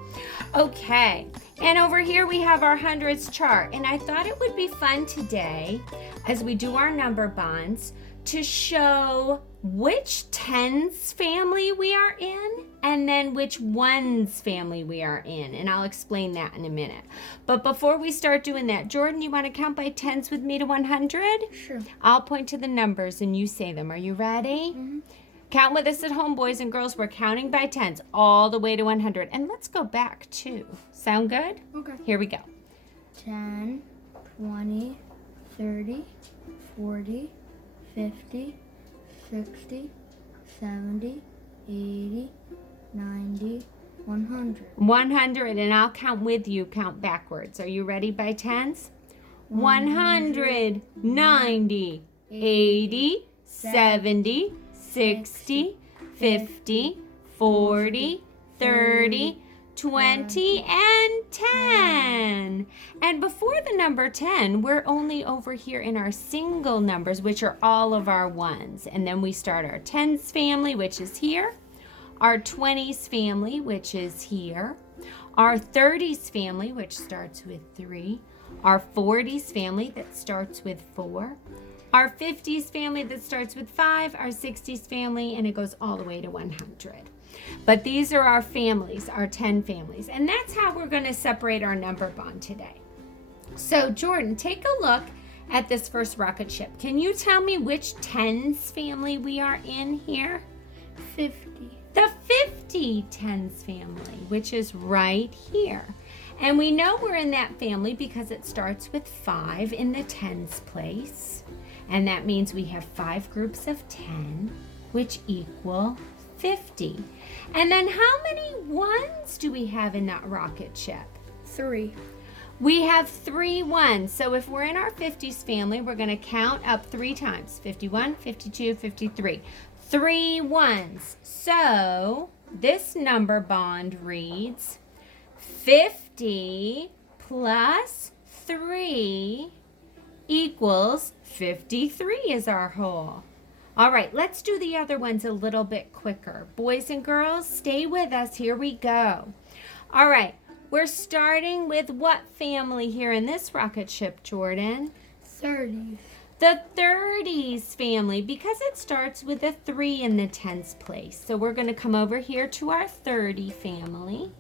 Okay, and over here we have our hundreds chart, and I thought it would be fun today as we do our number bonds to show which tens family we are in and then which ones family we are in, and I'll explain that in a minute. But before we start doing that, Jordan, you want to count by tens with me to 100? Sure. I'll point to the numbers and you say them. Are you ready? Mm-hmm. Count with us at home, boys and girls. We're counting by tens all the way to 100. And let's go back too. Sound good? Okay. Here we go. 10, 20, 30, 40, 50, 60, 70, 80, 90, 100. 100, and I'll count with you. Count backwards. Are you ready by tens? 100, 90, 80, 70, 60, 50, 40, 30, 20, and 10. And before the number 10, we're only over here in our single numbers, which are all of our ones. And then we start our tens family, which is here, our 20s family, which is here, our 30s family, which starts with 3, our 40s family that starts with 4, our 50s family that starts with 5, our 60s family, and it goes all the way to 100. But these are our families, our 10 families. And that's how we're going to separate our number bond today. So Jordan, take a look at this first rocket ship. Can you tell me which tens family we are in here? 50. The 50 tens family, which is right here. And we know we're in that family because it starts with 5 in the tens place. And that means we have 5 groups of 10, which equal 50. And then how many ones do we have in that rocket ship? 3. We have 3 ones. So if we're in our 50s family, we're going to count up 3 times. 51, 52, 53. 3 ones. So this number bond reads 50 plus 3 equals 53 is our whole. All right, let's do the other ones a little bit quicker. Boys and girls, stay with us. Here we go. All right, we're starting with what family here in this rocket ship, Jordan? 30s. The 30s family, because it starts with a 3 in the tens place. So we're going to come over here to our 30 family.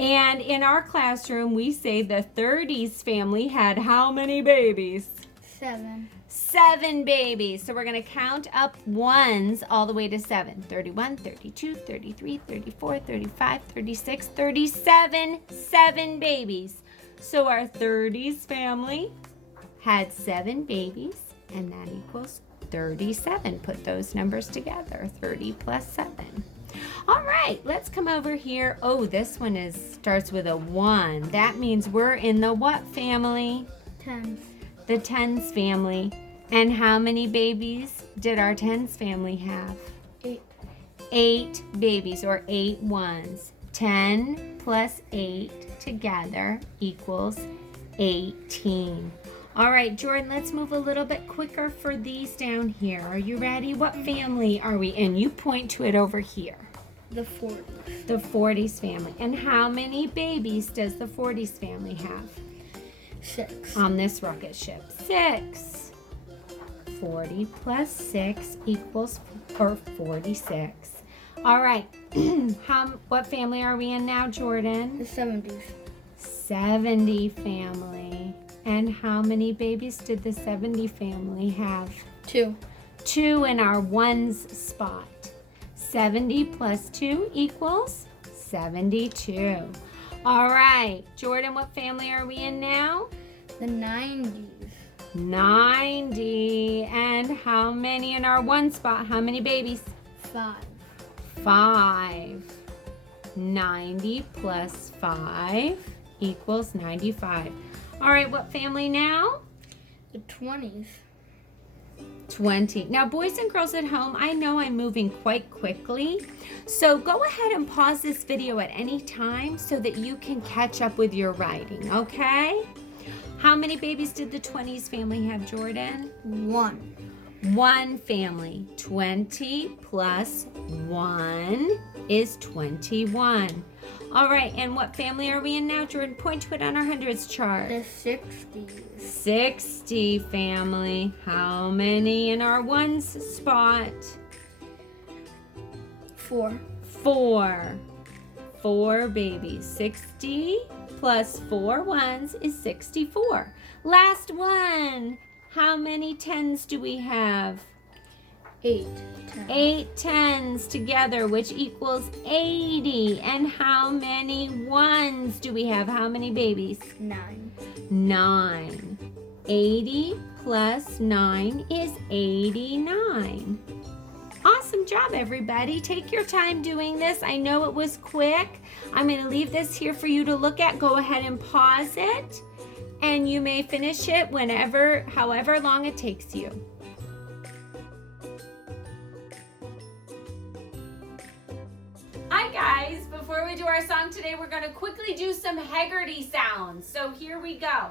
And in our classroom, we say the 30s family had how many babies? 7. 7 babies. So we're going to count up ones all the way to 7. 31, 32, 33, 34, 35, 36, 37. 7 babies. So our 30s family had 7 babies, and that equals 37. Put those numbers together. 30 plus 7. All right, let's come over here. Oh, this one starts with a 1. That means we're in the what family? 10s. The tens family. And how many babies did our tens family have? 8. 8 babies, or 8 ones. 10 plus 8 together equals 18. All right, Jordan, let's move a little bit quicker for these down here. Are you ready? What family are we in? You point to it over here. The 40s. The 40s family. And how many babies does the 40s family have? 6. On this rocket ship? 6. 40 plus 6 equals 46. All right. What family are we in now, Jordan? The 70s. 70 family. And how many babies did the 70 family have? 2. 2 in our ones spot. 70 plus 2 equals 72. All right. Jordan, what family are we in now? The 90s. 90. And how many in our one spot? How many babies? 5. 5. 90 plus 5 equals 95. All right, what family now? The 20s. 20. Now, boys and girls at home, I know I'm moving quite quickly, so go ahead and pause this video at any time so that you can catch up with your writing, okay? How many babies did the 20s family have, Jordan? 1. One family. 20 plus 1 is 21. All right, and what family are we in now, Jordan? Point to it on our hundreds chart. The 60s. 60 family. How many in our ones spot? 4. 4. 4 babies. 60 plus 4 ones is 64. Last one. How many 10s do we have? 8. 10. 8 10s together, which equals 80. And how many ones do we have? How many babies? 9. 9. 80 plus 9 is 89. Awesome job, everybody. Take your time doing this. I know it was quick. I'm going to leave this here for you to look at. Go ahead and pause it, and you may finish it however long it takes you. Hi guys, before we do our song today, we're going to quickly do some Haggerty sounds. So here we go.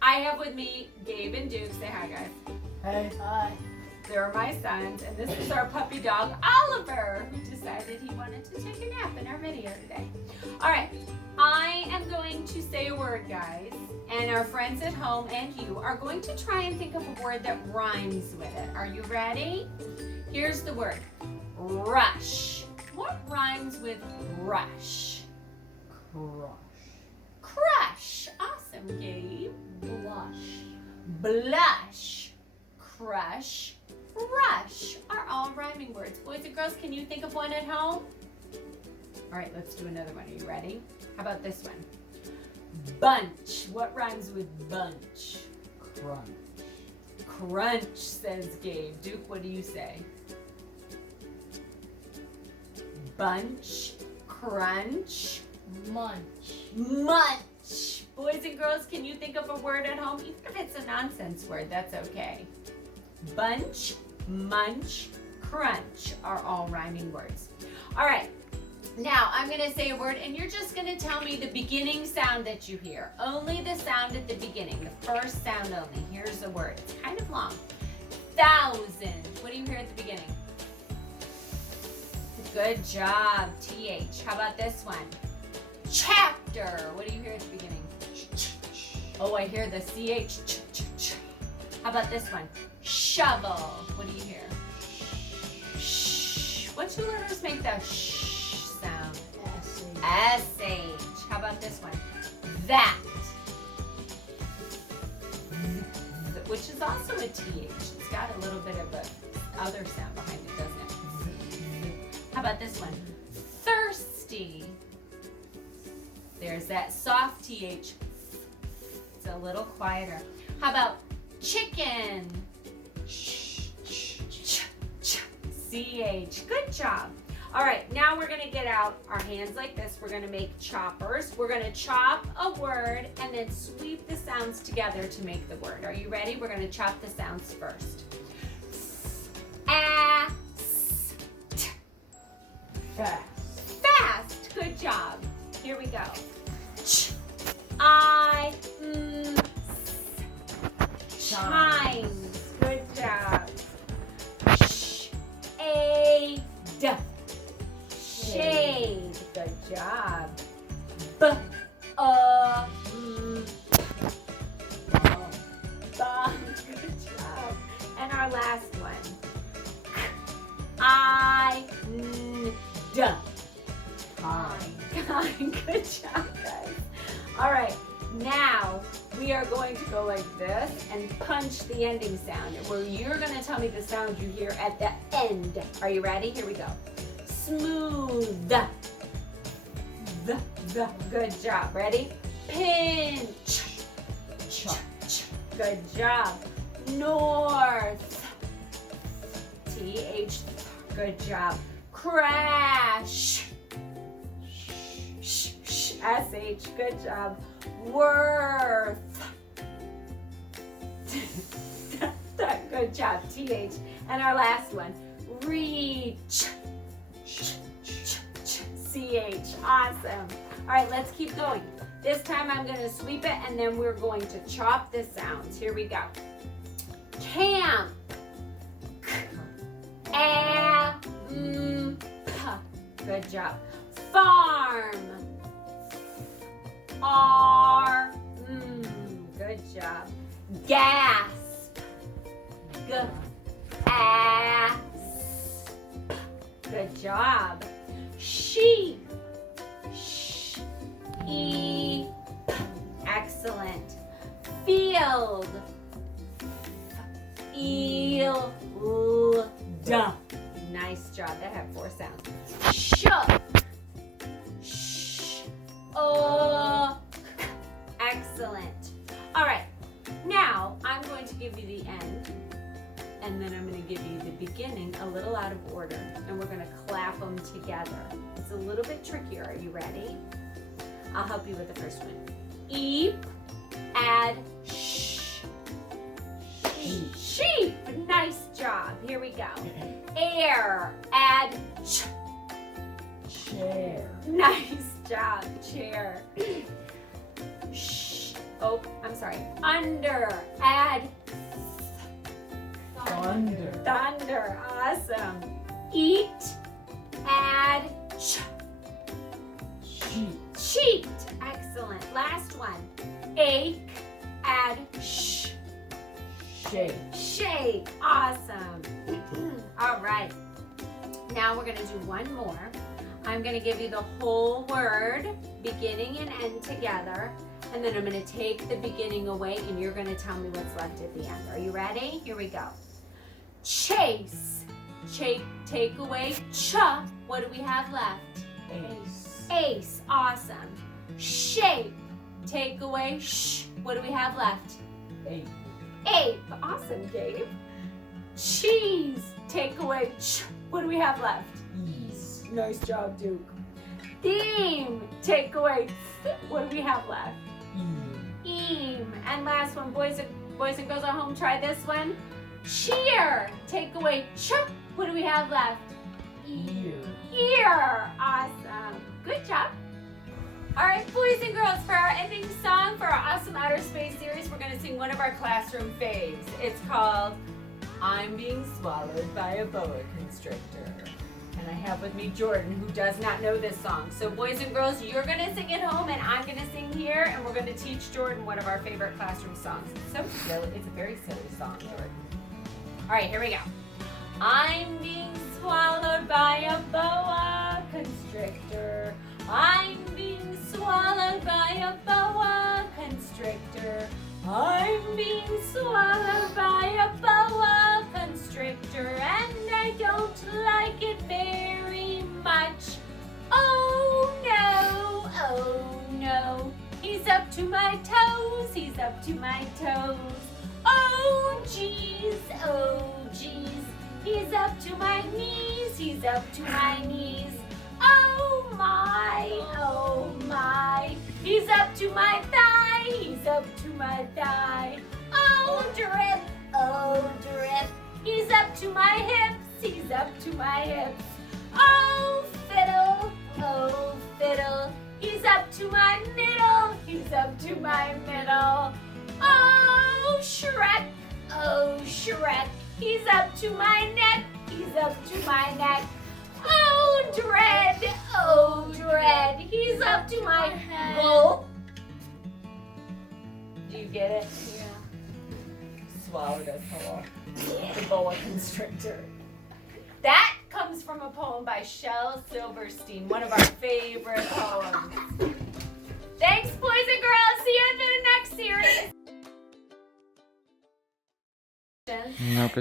I have with me Gabe and Duke. Say hi, guys. Hey. Hi. They're my sons, and this is our puppy dog, Oliver, who decided he wanted to take a nap in our video today. All right, I am going to say a word, guys, and our friends at home and you are going to try and think of a word that rhymes with it. Are you ready? Here's the word, rush. What rhymes with rush? Crush. Crush. Awesome, Gabe. Blush. Blush. Crush. Rush are all rhyming words. Boys and girls, can you think of one at home? All right, let's do another one. Are you ready? How about this one? Bunch. What rhymes with bunch? Crunch. Crunch, says Gabe. Duke, what do you say? Bunch. Crunch. Munch. Munch. Boys and girls, can you think of a word at home? Even if it's a nonsense word, that's okay. Bunch, munch, crunch are all rhyming words. All right, now I'm going to say a word, and you're just going to tell me the beginning sound that you hear. Only the sound at the beginning, the first sound only. Here's the word. It's kind of long. 1,000. What do you hear at the beginning? Good job, TH. How about this one? Chapter. What do you hear at the beginning? Oh, I hear the CH. How about this one? Shovel. What do you hear? Shh. What two letters make the shh sound? SH. How about this one? That. Which is also a TH. It's got a little bit of a other sound behind it, doesn't it? How about this one? Thirsty. There's that soft TH. It's a little quieter. How about chicken? CH. Good job. All right, now we're going to get out our hands like this. We're going to make choppers. We're going to chop a word and then sweep the sounds together to make the word. Are you ready? We're going to chop the sounds first. Fast. Fast. Good job. Here we go. Chimes. Good job. Shade. Good job. Bum. Good job. And our last one. Kind. Good job, guys. All right, now we are going to go like this and punch the ending sound, where you're going to tell me the sound you hear at the end. Are you ready? Here we go. Smooth. Good job. Ready? Pinch. Good job. North. TH. Good job. Crash. SH. Good job. Worth. Good job. TH. And our last one. Reach. CH. Awesome. All right, let's keep going. This time I'm going to sweep it, and then we're going to chop the sounds. Here we go. Camp. Good job. Farm. R. Good job. Gasp. Ass. Good job. Sheep. E. Excellent. Field. Eel. Duh. Nice job. That had 4 sounds. Shook. Excellent. All right. Now I'm going to give you the end, and then I'm going to give you the beginning a little out of order, and we're going to clap them together. It's a little bit trickier. Are you ready? I'll help you with the first one. Eep, add sh. Sheep. Nice job. Here we go. Air, add ch. Chair. Nice job. Chair. Shh. Oh, I'm sorry. Under, add Thunder. thunder. Awesome. Eat, add ch. Sheep. Cheat. Excellent. Last one. Ache, add sh. Shake. Shake. Awesome. All right. Now we're going to do one more. I'm going to give you the whole word, beginning and end together, and then I'm going to take the beginning away, and you're going to tell me what's left at the end. Are you ready? Here we go. Chase. Take away cha. What do we have left? Ace. Ace. Awesome. Shape. Take away sh. What do we have left? Ape. Ape. Awesome, Gabe. Cheese. Take away ch. What do we have left? Ease. Nice job, Duke. Theme. Take away th. What do we have left? Eam. And last one, boys and girls at home, try this one. Cheer. Take away ch. What do we have left? Ear. Ear. Awesome. Good job. All right, boys and girls, for our ending song for our Awesome Outer Space series, we're going to sing one of our classroom faves. It's called I'm Being Swallowed by a Boa Constrictor. And I have with me Jordan, who does not know this song. So boys and girls, you're going to sing at home and I'm going to sing here, and we're going to teach Jordan one of our favorite classroom songs. It's so silly. It's a very silly song, Jordan. All right, here we go. I'm being swallowed by a boa constrictor. I'm being swallowed by a boa constrictor. I'm being swallowed by a boa constrictor, and I don't like it very much. Oh no, he's up to my toes, he's up to my toes. Oh geez, he's up to my knees, he's up to my knees. Oh my, he's up to my thigh, he's up to my thigh. Oh drip, he's up to my hips, he's up to my hips. Oh fiddle, he's up to my middle, he's up to my middle. Oh Shrek, he's up to my neck, he's up to my neck. Oh dread, he's up to my head. Do you get it? Yeah. Swallowed us whole. The boa constrictor. That comes from a poem by Shel Silverstein, one of our favorite poems. Thanks, boys and girls. See you in the next series. Nope.